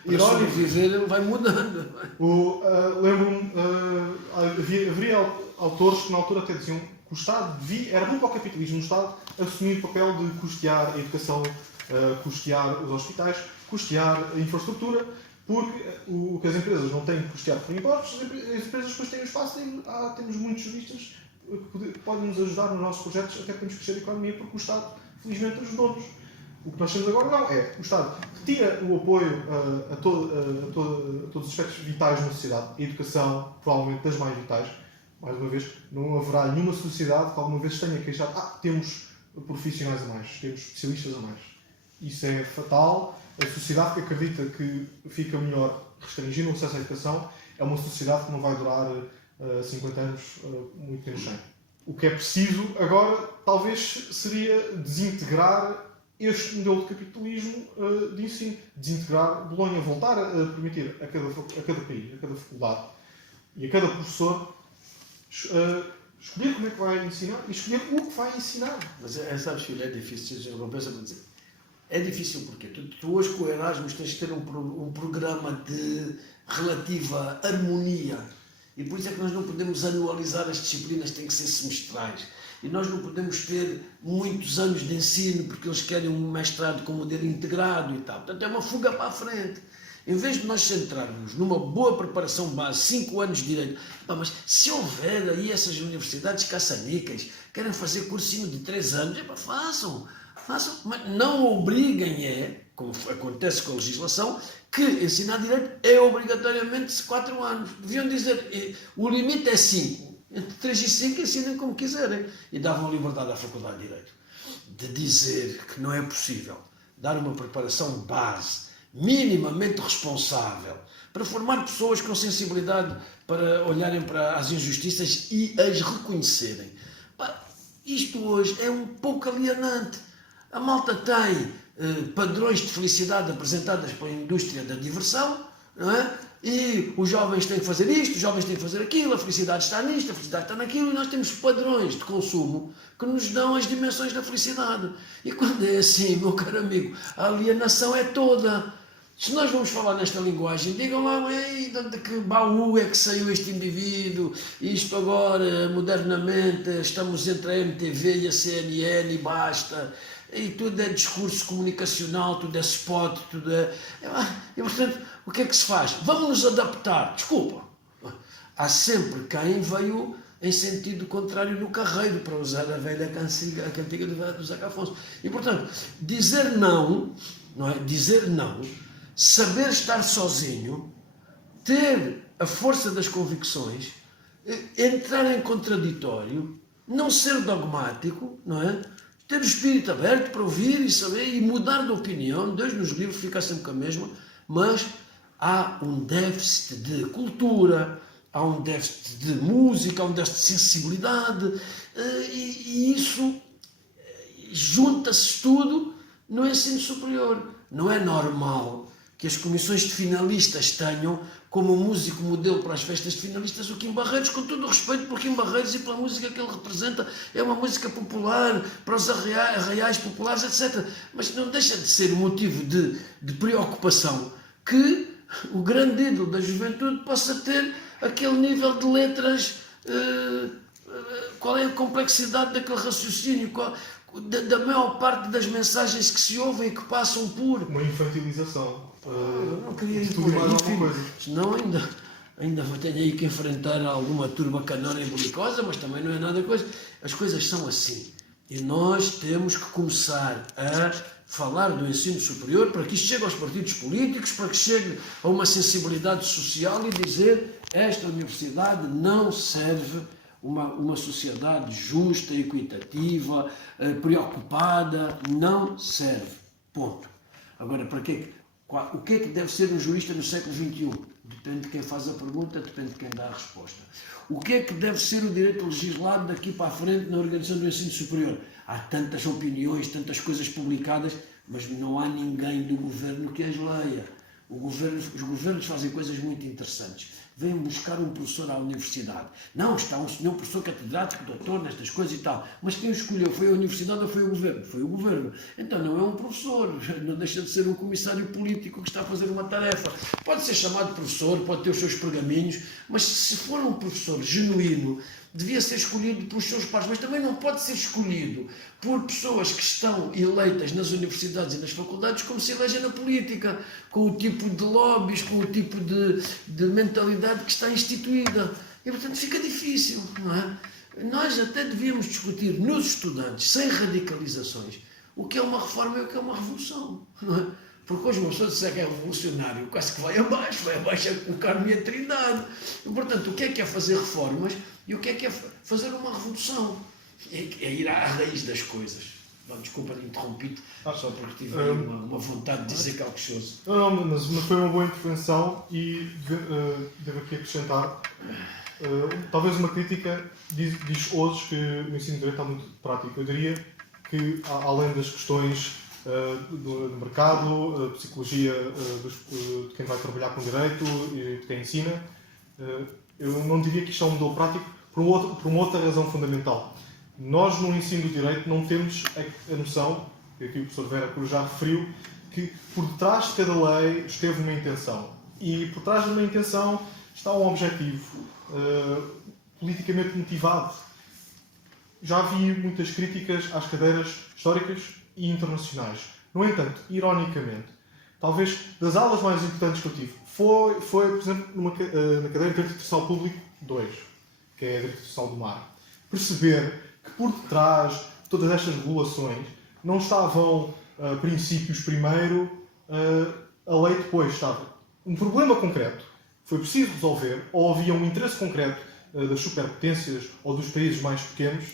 Irónico. Para dizer, ele vai mudando. Lembro-me, haveria autores que na altura até diziam que o Estado era bom para o capitalismo, o Estado assumir o papel de custear a educação, custear os hospitais, custear a infraestrutura, porque o que as empresas não têm que custear por impostos, as empresas depois têm o espaço. Temos muitos juristas que podem nos ajudar nos nossos projetos, até podemos crescer a economia, porque o Estado, felizmente, ajudou-nos. O que nós temos agora não é. O Estado retira o apoio a todos os aspectos vitais na sociedade. A educação, provavelmente das mais vitais. Mais uma vez, não haverá nenhuma sociedade que alguma vez tenha queixado: temos profissionais a mais, temos especialistas a mais. Isso é fatal. A sociedade que acredita que fica melhor restringindo o acesso à educação é uma sociedade que não vai durar 50 anos muito no chão. O que é preciso agora, talvez, seria desintegrar este modelo de capitalismo de ensino. Desintegrar Bolonha, voltar a permitir a cada país, a cada faculdade e a cada professor escolher como é que vai ensinar e escolher o que vai ensinar. Mas sabes, filho, é difícil, eu penso para dizer. É difícil porque tu hoje com o Erasmus tens de ter um programa de relativa harmonia. E por isso é que nós não podemos anualizar as disciplinas, têm que ser semestrais. E nós não podemos ter muitos anos de ensino porque eles querem um mestrado com modelo integrado e tal. Portanto, é uma fuga para a frente. Em vez de nós centrarmos numa boa preparação base, 5 anos de direito, mas se houver aí essas universidades caçanicas, querem fazer cursinho de 3 anos, façam, mas não obriguem, como acontece com a legislação, que ensinar direito é obrigatoriamente 4 anos. Deviam dizer, o limite é 5. Entre 3 e 5 ensinem como quiserem. E davam liberdade à Faculdade de Direito de dizer que não é possível dar uma preparação base minimamente responsável para formar pessoas com sensibilidade para olharem para as injustiças e as reconhecerem. Isto hoje é um pouco alienante. A malta tem padrões de felicidade apresentados pela indústria da diversão, não é? E os jovens têm que fazer isto, os jovens têm que fazer aquilo, a felicidade está nisto, a felicidade está naquilo, e nós temos padrões de consumo que nos dão as dimensões da felicidade. E quando é assim, meu caro amigo, a alienação é toda. Se nós vamos falar nesta linguagem, digam lá, de que baú é que saiu este indivíduo, isto agora, modernamente, estamos entre a MTV e a CNN e basta, e tudo é discurso comunicacional, tudo é spot, tudo é... E, portanto, o que é que se faz? Vamos nos adaptar. Desculpa. Há sempre quem veio em sentido contrário no carreiro, para usar a velha cantiga do Zeca Afonso. E, portanto, dizer não, não é? Dizer não, saber estar sozinho, ter a força das convicções, entrar em contraditório, não ser dogmático, não é? Ter o espírito aberto para ouvir e saber e mudar de opinião. Deus nos livre, ficar sempre com a mesma, mas há um déficit de cultura, há um déficit de música, há um déficit de sensibilidade, e isso junta-se tudo no ensino superior. Não é normal que as comissões de finalistas tenham como músico modelo para as festas de finalistas o Kim Barreiros, com todo o respeito por Kim Barreiros e pela música que ele representa. É uma música popular, para os arraiais populares, etc. Mas não deixa de ser um motivo de preocupação que o grande ídolo da juventude possa ter aquele nível de letras. Qual é a complexidade daquele raciocínio? Da maior parte das mensagens que se ouvem e que passam por... Uma infantilização. Não queria ir por aí, senão ainda tenho aí que enfrentar alguma turba canora e belicosa, mas também não é nada coisa. As coisas são assim. E nós temos que começar a falar do ensino superior para que isto chegue aos partidos políticos, para que chegue a uma sensibilidade social e dizer: esta universidade não serve uma sociedade justa, equitativa, preocupada, não serve. Ponto. Agora, para quê? O que é que deve ser um jurista no século XXI? Depende de quem faz a pergunta, depende de quem dá a resposta. O que é que deve ser o direito legislado daqui para a frente na organização do ensino superior? Há tantas opiniões, tantas coisas publicadas, mas não há ninguém do governo que as leia. Os governos fazem coisas muito interessantes. Vêm buscar um professor à universidade. Não, está um senhor professor catedrático, doutor, nestas coisas e tal. Mas quem o escolheu? Foi a universidade ou foi o governo? Foi o governo. Então não é um professor, não deixa de ser um comissário político que está a fazer uma tarefa. Pode ser chamado professor, pode ter os seus pergaminhos, mas se for um professor genuíno, devia ser escolhido pelos seus pares, mas também não pode ser escolhido por pessoas que estão eleitas nas universidades e nas faculdades como se elegem na política, com o tipo de lobbies, com o tipo de mentalidade que está instituída. E, portanto, fica difícil, não é? Nós até devíamos discutir nos estudantes, sem radicalizações, o que é uma reforma e o que é uma revolução, não é? Porque hoje uma pessoa disser que é revolucionário, quase que vai abaixo a o Carmo e a Trindade. E, portanto, o que é fazer reformas e o que é fazer uma revolução? É ir à raiz das coisas. Desculpa de interrompido, só porque tive aí uma vontade de dizer qualquer coisa. Não, mas foi uma boa intervenção e devo aqui acrescentar, talvez uma crítica, diz hoje que o ensino de direito está muito prático. Eu diria que, além das questões do mercado, psicologia de quem vai trabalhar com direito e de quem ensina, eu não diria que isto é um modelo prático por uma outra razão fundamental. Nós, no ensino do direito, não temos a noção, que aqui o professor Vera Cruz já referiu, que por detrás de cada lei esteve uma intenção. E por trás de uma intenção está um objetivo politicamente motivado. Já vi muitas críticas às cadeiras históricas e internacionais. No entanto, ironicamente, talvez das aulas mais importantes que eu tive foi por exemplo, na cadeira de Direito Internacional Público 2, que é a Direito Internacional do Mar. Perceber que por detrás de todas estas regulações não estavam princípios primeiro, a lei depois estava. Um problema concreto foi preciso resolver, ou havia um interesse concreto das superpotências ou dos países mais pequenos,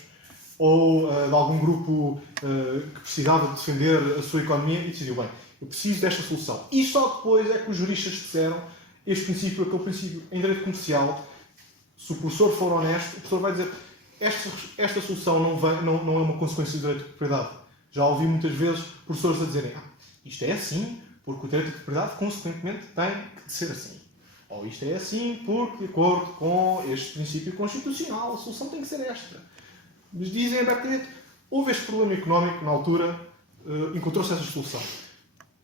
ou de algum grupo que precisava defender a sua economia e decidiu, bem, eu preciso desta solução. E só depois é que os juristas disseram este princípio, aquele princípio em direito comercial. Se o professor for honesto, o professor vai dizer esta solução não é uma consequência do direito de propriedade. Já ouvi muitas vezes professores a dizerem isto é assim porque o direito de propriedade consequentemente tem que ser assim. Ou isto é assim porque, de acordo com este princípio constitucional, a solução tem que ser esta. Mas dizem abertamente, houve este problema económico na altura, encontrou-se essa solução.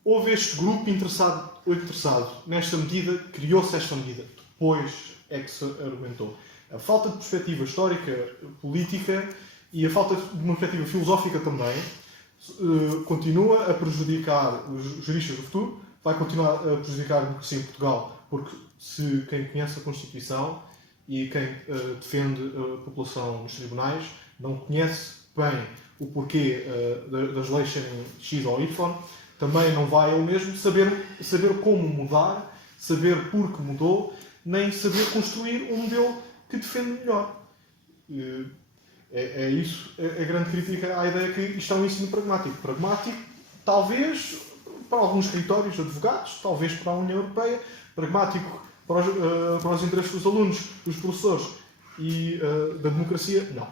Houve este grupo interessado nesta medida, criou-se esta medida. Depois é que se argumentou. A falta de perspectiva histórica, política e a falta de uma perspectiva filosófica também continua a prejudicar os juristas do futuro, vai continuar a prejudicar a democracia em Portugal, porque se quem conhece a Constituição e quem defende a população nos tribunais não conhece bem o porquê das leis serem X ou Y, também não vai ele mesmo saber como mudar, saber por que mudou, nem saber construir um modelo que defende melhor. É isso a grande crítica à ideia que isto é um ensino pragmático. Pragmático, talvez, para alguns escritórios de advogados, talvez para a União Europeia, pragmático para os interesses dos alunos, dos professores e da democracia, não.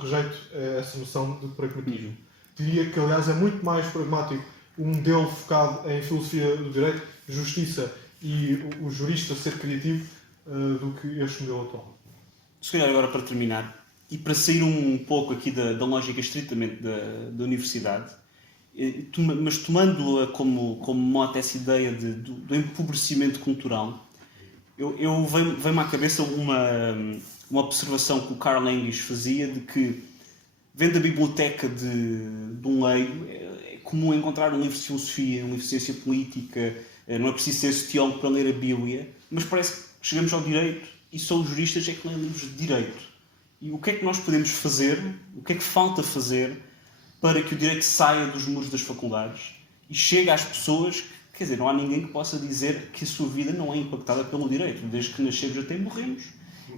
Rejeito essa noção de pragmatismo. Diria que, aliás, é muito mais pragmático um modelo focado em filosofia do direito, justiça e o jurista ser criativo do que este modelo atual. Se calhar agora para terminar, e para sair um pouco aqui da lógica estritamente da universidade, mas tomando como mote essa ideia do empobrecimento cultural, vem-me à cabeça uma observação que o Karl Engels fazia de que, vendo a biblioteca de um leigo, é comum encontrar um livro de filosofia, um livro de ciência política, não é preciso ser teólogo para ler a Bíblia, mas parece que chegamos ao direito e só os juristas é que leem livros de direito. E o que é que nós podemos fazer, o que é que falta fazer para que o direito saia dos muros das faculdades e chegue às pessoas que, quer dizer, não há ninguém que possa dizer que a sua vida não é impactada pelo direito, desde que nascemos até morremos.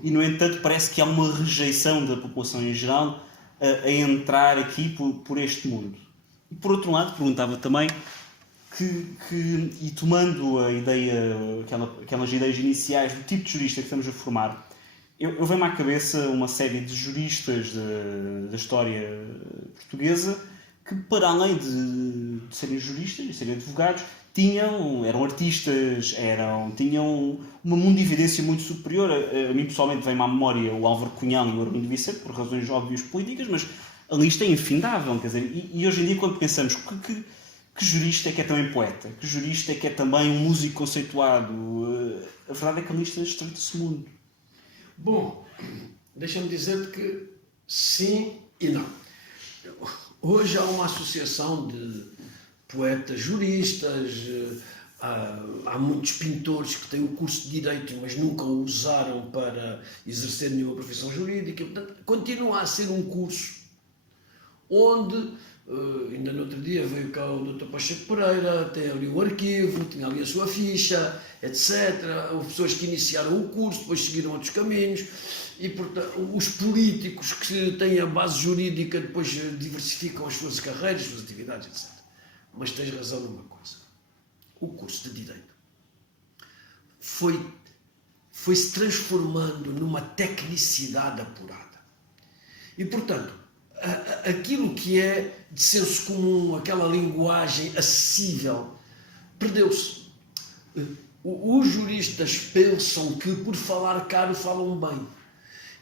E, no entanto, parece que há uma rejeição da população em geral a entrar aqui por este mundo. E, por outro lado, perguntava também e tomando a ideia, aquelas ideias iniciais do tipo de jurista que estamos a formar, eu venho-me à cabeça uma série de juristas da história portuguesa que, para além de serem juristas e serem advogados, eram artistas, tinham uma mundividência muito superior. A mim, pessoalmente, vem-me à memória o Álvaro Cunhal e o Arlindo Vicente, por razões óbvias políticas, mas a lista é infindável. Quer dizer, e hoje em dia, quando pensamos que jurista é que é também poeta, que jurista é que é também um músico conceituado, a verdade é que a lista estreita-se muito. Bom, deixa-me dizer-te que sim e não. Hoje há uma associação de poetas juristas, há muitos pintores que têm o curso de Direito, mas nunca o usaram para exercer nenhuma profissão jurídica. Portanto, continua a ser um curso onde Ainda no outro dia veio cá o Dr. Pacheco Pereira, tem ali o arquivo, tinha ali a sua ficha, etc. Houve pessoas que iniciaram o curso, depois seguiram outros caminhos, e portanto, os políticos que têm a base jurídica depois diversificam as suas carreiras, as suas atividades, etc. Mas tens razão numa coisa: o curso de Direito foi-se transformando numa tecnicidade apurada. E, portanto, aquilo que é de senso comum, aquela linguagem acessível, perdeu-se. Os juristas pensam que por falar caro falam bem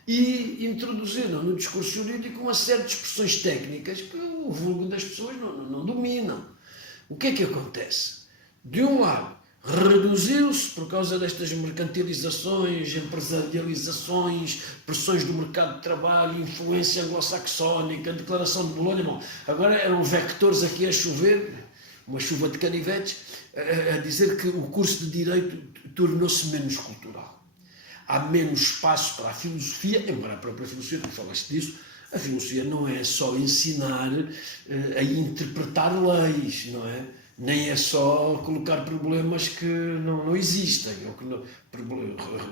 e introduziram no discurso jurídico uma série de expressões técnicas que o vulgo das pessoas não dominam. O que é que acontece? De um lado, reduziu-se por causa destas mercantilizações, empresarializações, pressões do mercado de trabalho, influência anglo-saxónica, declaração de Bolonha. Bom, agora eram vectores aqui a chover, uma chuva de canivetes, a dizer que o curso de Direito tornou-se menos cultural. Há menos espaço para a filosofia, embora a própria filosofia, tu falaste disso, a filosofia não é só ensinar a interpretar leis, não é? Nem é só colocar problemas que não existem, ou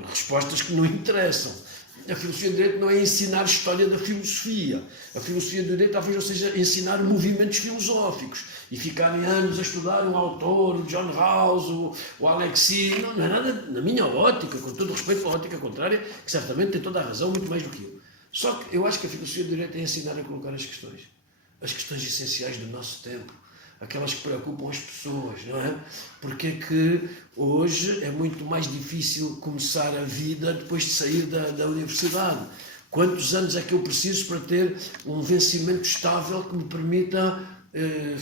respostas que não interessam. A filosofia do direito não é ensinar história da filosofia. A filosofia do direito talvez não seja ensinar movimentos filosóficos e ficarem anos a estudar um autor, o John Rawls, o Alexi. Não é nada, na minha ótica, com todo o respeito pela ótica contrária, que certamente tem toda a razão, muito mais do que eu. Só que eu acho que a filosofia do direito é ensinar a colocar as questões essenciais do nosso tempo, aquelas que preocupam as pessoas, não é? Porque é que hoje é muito mais difícil começar a vida depois de sair da universidade. Quantos anos é que eu preciso para ter um vencimento estável que me permita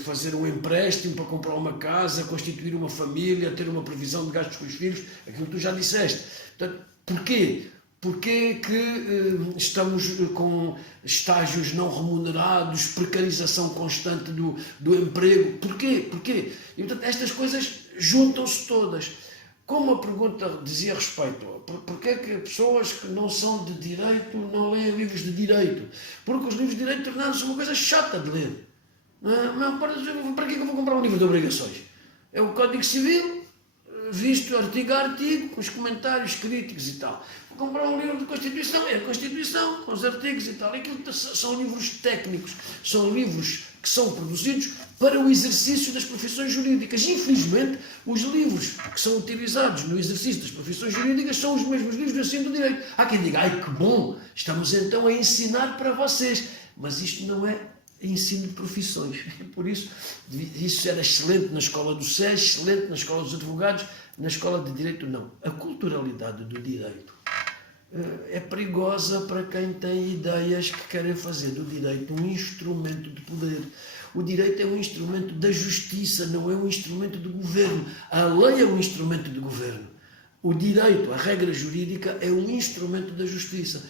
fazer um empréstimo para comprar uma casa, constituir uma família, ter uma previsão de gastos com os filhos, aquilo que tu já disseste. Portanto, porquê? Porquê que estamos com estágios não remunerados, precarização constante do emprego? Porquê? E, portanto, estas coisas juntam-se todas. Como a pergunta dizia respeito, porquê é que pessoas que não são de direito não leem livros de direito? Porque os livros de direito tornaram-se uma coisa chata de ler. Não, para que eu vou comprar um livro de obrigações? É o Código Civil, visto artigo a artigo, com os comentários críticos e tal. Vou comprar um livro de Constituição, é a Constituição, com os artigos e tal. Aquilo são livros técnicos, são livros que são produzidos para o exercício das profissões jurídicas. Infelizmente, os livros que são utilizados no exercício das profissões jurídicas são os mesmos livros do ensino do direito. Há quem diga, ai que bom, estamos então a ensinar para vocês. Mas isto não é ensino de profissões. Por isso era excelente na escola do SES, excelente na escola dos advogados, na escola de direito não. A culturalidade do direito é perigosa para quem tem ideias que querem fazer do direito um instrumento de poder. O direito é um instrumento da justiça, não é um instrumento do governo. A lei é um instrumento de governo. O direito, a regra jurídica, é um instrumento da justiça.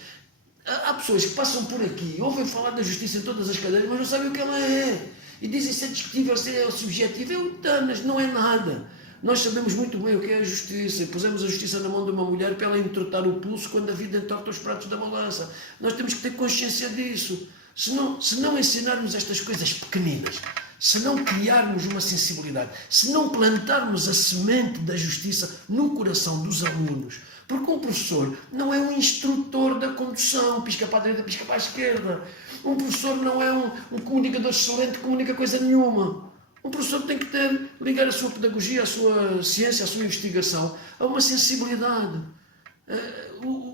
Há pessoas que passam por aqui, ouvem falar da justiça em todas as cadeiras, mas não sabem o que ela é. E dizem se é discutível, se é subjetivo. É utanas, não é nada. Nós sabemos muito bem o que é a justiça. Pusemos a justiça na mão de uma mulher para ela entortar o pulso quando a vida entorta os pratos da balança. Nós temos que ter consciência disso. Se não ensinarmos estas coisas pequeninas, se não criarmos uma sensibilidade, se não plantarmos a semente da justiça no coração dos alunos, porque um professor não é um instrutor da condução, pisca para a direita, pisca para a esquerda. Um professor não é um comunicador excelente que comunica coisa nenhuma. Um professor tem que ligar a sua pedagogia, a sua ciência, a sua investigação a uma sensibilidade.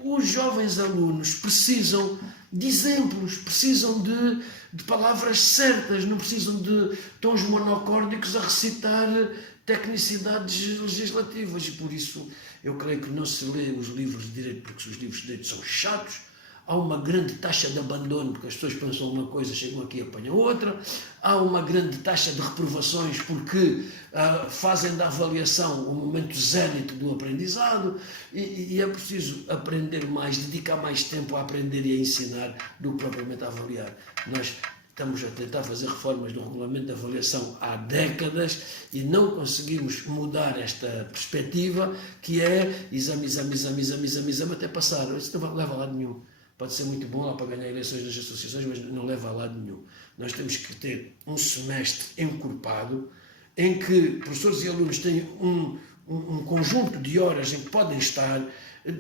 Os jovens alunos precisam de exemplos, precisam de palavras certas, não precisam de tons monocórdicos a recitar tecnicidades legislativas. E por isso eu creio que não se lê os livros de direito porque os livros de direito são chatos. Há uma grande taxa de abandono, porque as pessoas pensam uma coisa, chegam aqui e apanham outra. Há uma grande taxa de reprovações, porque fazem da avaliação o momento zénite do aprendizado. E é preciso aprender mais, dedicar mais tempo a aprender e a ensinar do que propriamente a avaliar. Nós estamos a tentar fazer reformas do regulamento de avaliação há décadas e não conseguimos mudar esta perspectiva, que é exame até passar. Isso não leva a lado nenhum. pode ser muito bom lá para ganhar eleições das associações, mas não leva a lado nenhum. Nós temos que ter um semestre encorpado, em que professores e alunos têm um conjunto de horas em que podem estar,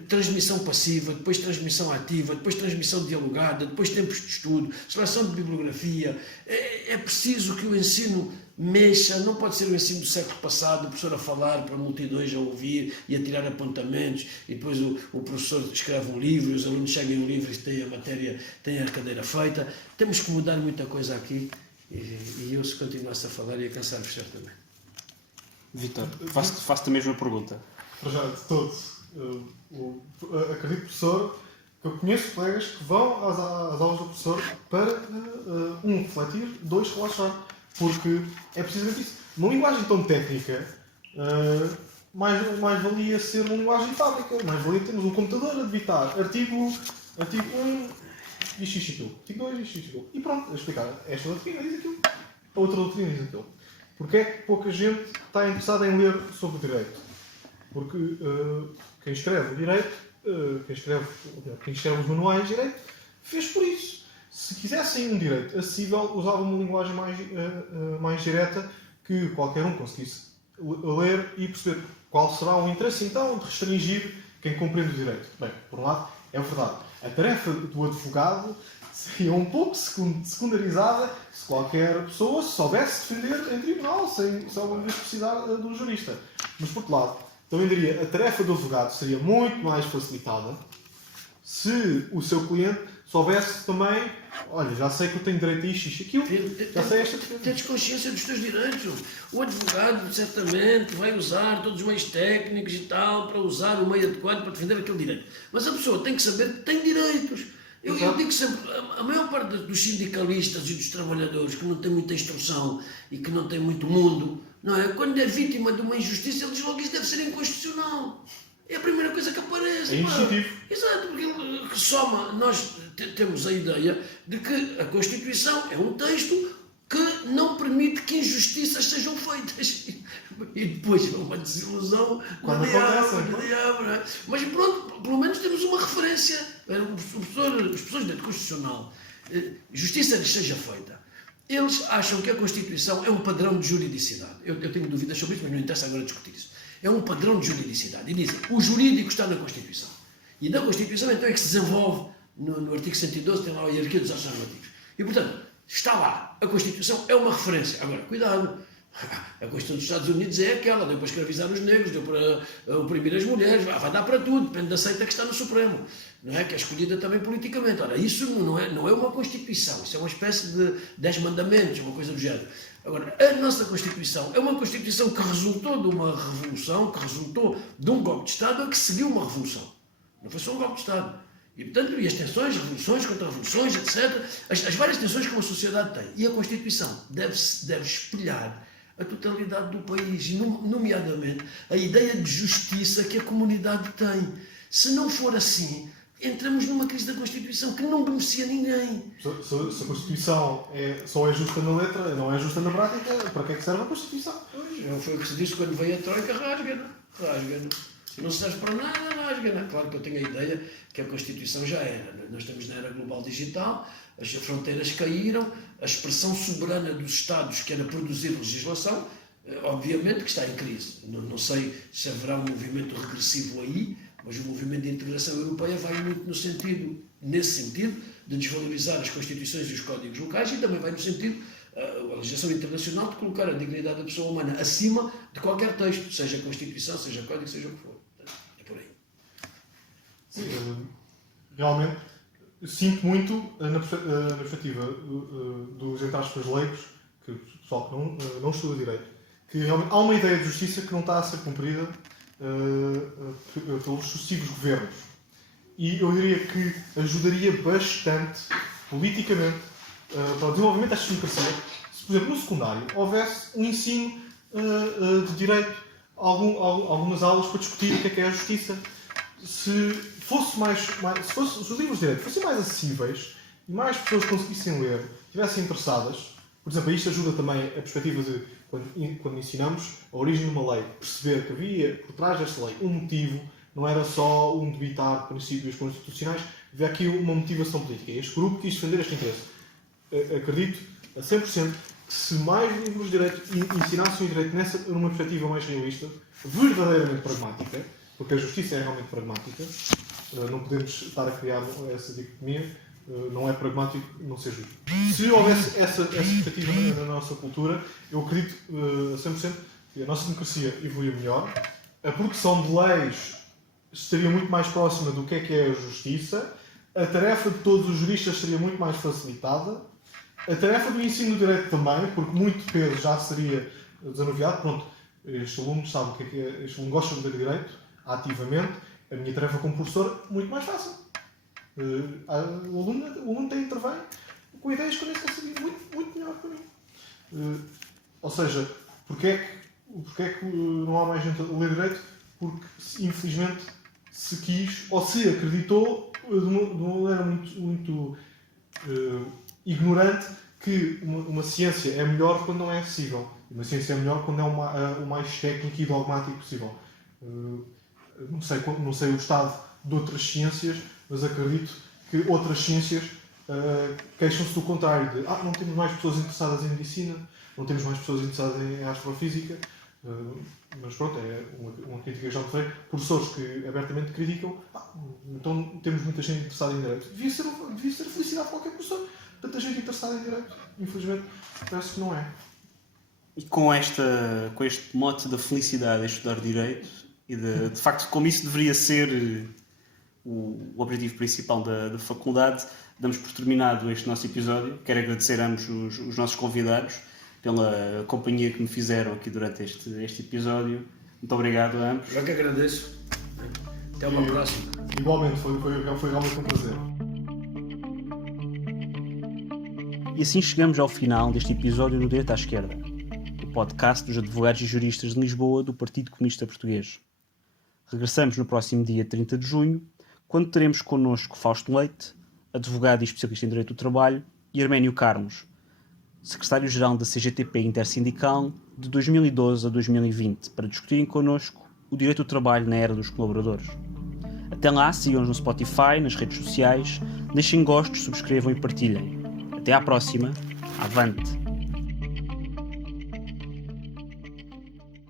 transmissão passiva, depois transmissão ativa, depois transmissão dialogada, depois tempos de estudo, seleção de bibliografia. É preciso que o ensino mexa, não pode ser o ensino do século passado, o professor a falar para multidões a ouvir e a tirar apontamentos, e depois o professor escreve um livro e os alunos chegam no livro e têm a matéria, têm a cadeira feita. Temos que mudar muita coisa aqui, e eu, se continuasse a falar, ia cansar-vos certamente. Vitor, faço-te a mesma pergunta. Para já, de todos, acredito, professor, que eu conheço colegas que vão às aulas do professor para, refletir, 2, relaxar. Porque é precisamente isso. Uma linguagem tão técnica, mais valia ser uma linguagem de fábrica. Mais valia termos um computador a debitar. Artigo 1 diz isto e aquilo. Artigo 2 diz isto e aquilo. E pronto, a explicar. Esta doutrina diz aquilo. A outra doutrina diz aquilo. Porque é que pouca gente está interessada em ler sobre o direito? Porque quem escreve o direito, quem escreve os manuais de direito, fez por isso. Se quisessem um direito acessível, usavam uma linguagem mais direta, que qualquer um conseguisse ler e perceber qual será o interesse, então, de restringir quem compreende o direito. Bem, por um lado, é verdade. A tarefa do advogado seria um pouco secundarizada se qualquer pessoa se soubesse defender em tribunal, sem alguma vez precisar do jurista. Mas, por outro lado, também diria, a tarefa do advogado seria muito mais facilitada se o seu cliente soubesse também, olha, já sei que eu tenho direito a isto, aquilo, já sei esta... Tens consciência dos teus direitos. O advogado, certamente, vai usar todos os meios técnicos e tal, para usar o meio adequado para defender aquele direito. Mas a pessoa tem que saber que tem direitos. Eu digo sempre, a maior parte dos sindicalistas e dos trabalhadores que não têm muita instrução e que não têm muito mundo, não é? Quando é vítima de uma injustiça, ele diz logo que isso deve ser inconstitucional. É a primeira coisa que aparece. É instintivo. Exato, porque ele soma. Nós temos a ideia de que a Constituição é um texto que não permite que injustiças sejam feitas. E depois é uma desilusão quando acontece. Mas pronto, pelo menos temos uma referência. Os professores de Constitucional, justiça lhes seja feita. Eles acham que a Constituição é um padrão de juridicidade. Eu tenho dúvidas sobre isso, mas não interessa agora discutir isso. É um padrão de juridicidade. E dizem, o jurídico está na Constituição. E da Constituição então é que se desenvolve, no artigo 112, tem lá a hierarquia dos atos normativos. E, portanto, está lá. A Constituição é uma referência. Agora, cuidado. A Constituição dos Estados Unidos é aquela, deu para escravizar os negros, deu para oprimir as mulheres, vai dar para tudo, depende da seita que está no Supremo, não é? Que é escolhida também politicamente. Ora, isso não é uma Constituição, isso é uma espécie de 10 mandamentos, uma coisa do género. Agora, a nossa Constituição é uma Constituição que resultou de uma revolução, que resultou de um golpe de Estado que seguiu uma revolução. Não foi só um golpe de Estado. E, portanto, e as tensões, revoluções, contra-revoluções, etc., as várias tensões que uma sociedade tem. E a Constituição deve espelhar a totalidade do país, e nomeadamente a ideia de justiça que a comunidade tem. Se não for assim, entramos numa crise da Constituição que não beneficia ninguém. Se a Constituição só é justa na letra, não é justa na prática, para que é que serve a Constituição? Pois, não foi o que se disse quando veio a Troika, rasga-na. Se não serve para nada, rasga-na. Claro que eu tenho a ideia que a Constituição já era. Nós estamos na era global digital, as fronteiras caíram, a expressão soberana dos Estados, que era produzir legislação, obviamente que está em crise. Não sei se haverá um movimento regressivo aí, mas o movimento de integração europeia vai muito nesse sentido, de desvalorizar as constituições e os códigos locais, e também vai no sentido, a legislação internacional, de colocar a dignidade da pessoa humana acima de qualquer texto, seja a Constituição, seja código, seja o que for. É por aí. Sim, realmente sinto muito na perspectiva dos, entre aspas, leigos, que o pessoal que não estuda direito, que realmente há uma ideia de justiça que não está a ser cumprida pelos sucessivos governos. E eu diria que ajudaria bastante, politicamente, para o desenvolvimento desta democracia, se, por exemplo, no secundário houvesse um ensino de direito, algumas aulas para discutir o que é a justiça. Se os livros de direito fossem mais acessíveis e mais pessoas conseguissem ler, estivessem interessadas, por exemplo, isto ajuda também a perspectiva de, quando ensinamos a origem de uma lei, perceber que havia por trás desta lei um motivo não era só um debitar princípios constitucionais, havia aqui uma motivação política. Este grupo quis defender este interesse. Acredito a 100% que se mais livros de direito ensinassem o direito numa perspectiva mais realista, verdadeiramente pragmática, porque a justiça é realmente pragmática, não podemos estar a criar essa dicotomia, não é pragmático não ser justo. Se houvesse essa perspectiva na nossa cultura, eu acredito a 100% que a nossa democracia evoluía melhor, a produção de leis estaria muito mais próxima do que é a justiça, a tarefa de todos os juristas seria muito mais facilitada, a tarefa do ensino do direito também, porque muito peso já seria desanuviado. Pronto, este aluno sabe o que é, este aluno gosta de ler direito, ativamente, a minha tarefa como professor, muito mais fácil. O aluno intervém com ideias que eu nem sequer sabia, muito melhor para mim. Ou seja, porque é que não há mais gente a ler direito? Porque, infelizmente, se quis, ou se acreditou, de uma maneira muito ignorante, que uma ciência é melhor quando não é acessível. Uma ciência é melhor quando é o mais técnico e dogmático possível. Não sei o estado de outras ciências, mas acredito que outras ciências queixam-se do contrário, de não temos mais pessoas interessadas em medicina, não temos mais pessoas interessadas em astrofísica, mas pronto, é uma crítica que já me feito. Professores que abertamente criticam, então temos muita gente interessada em direito. Devia ser felicidade para qualquer professor, tanta gente interessada em direito. Infelizmente, parece que não é. E com este mote da felicidade em estudar direito, e de facto como isso deveria ser o objetivo principal da faculdade, damos por terminado este nosso episódio. Quero agradecer a ambos os nossos convidados pela companhia que me fizeram aqui durante este episódio. Muito obrigado a ambos. Eu que agradeço. Até uma próxima. Igualmente, foi realmente um prazer. E assim chegamos ao final deste episódio do Direito à Esquerda, o podcast dos advogados e juristas de Lisboa do Partido Comunista Português. Regressamos no próximo dia 30 de junho, quando teremos connosco Fausto Leite, advogado e especialista em Direito do Trabalho, e Arménio Carmos, secretário-geral da CGTP Intersindical de 2012 a 2020, para discutirem connosco o direito do trabalho na era dos colaboradores. Até lá, sigam-nos no Spotify, nas redes sociais, deixem gostos, subscrevam e partilhem. Até à próxima. Avante!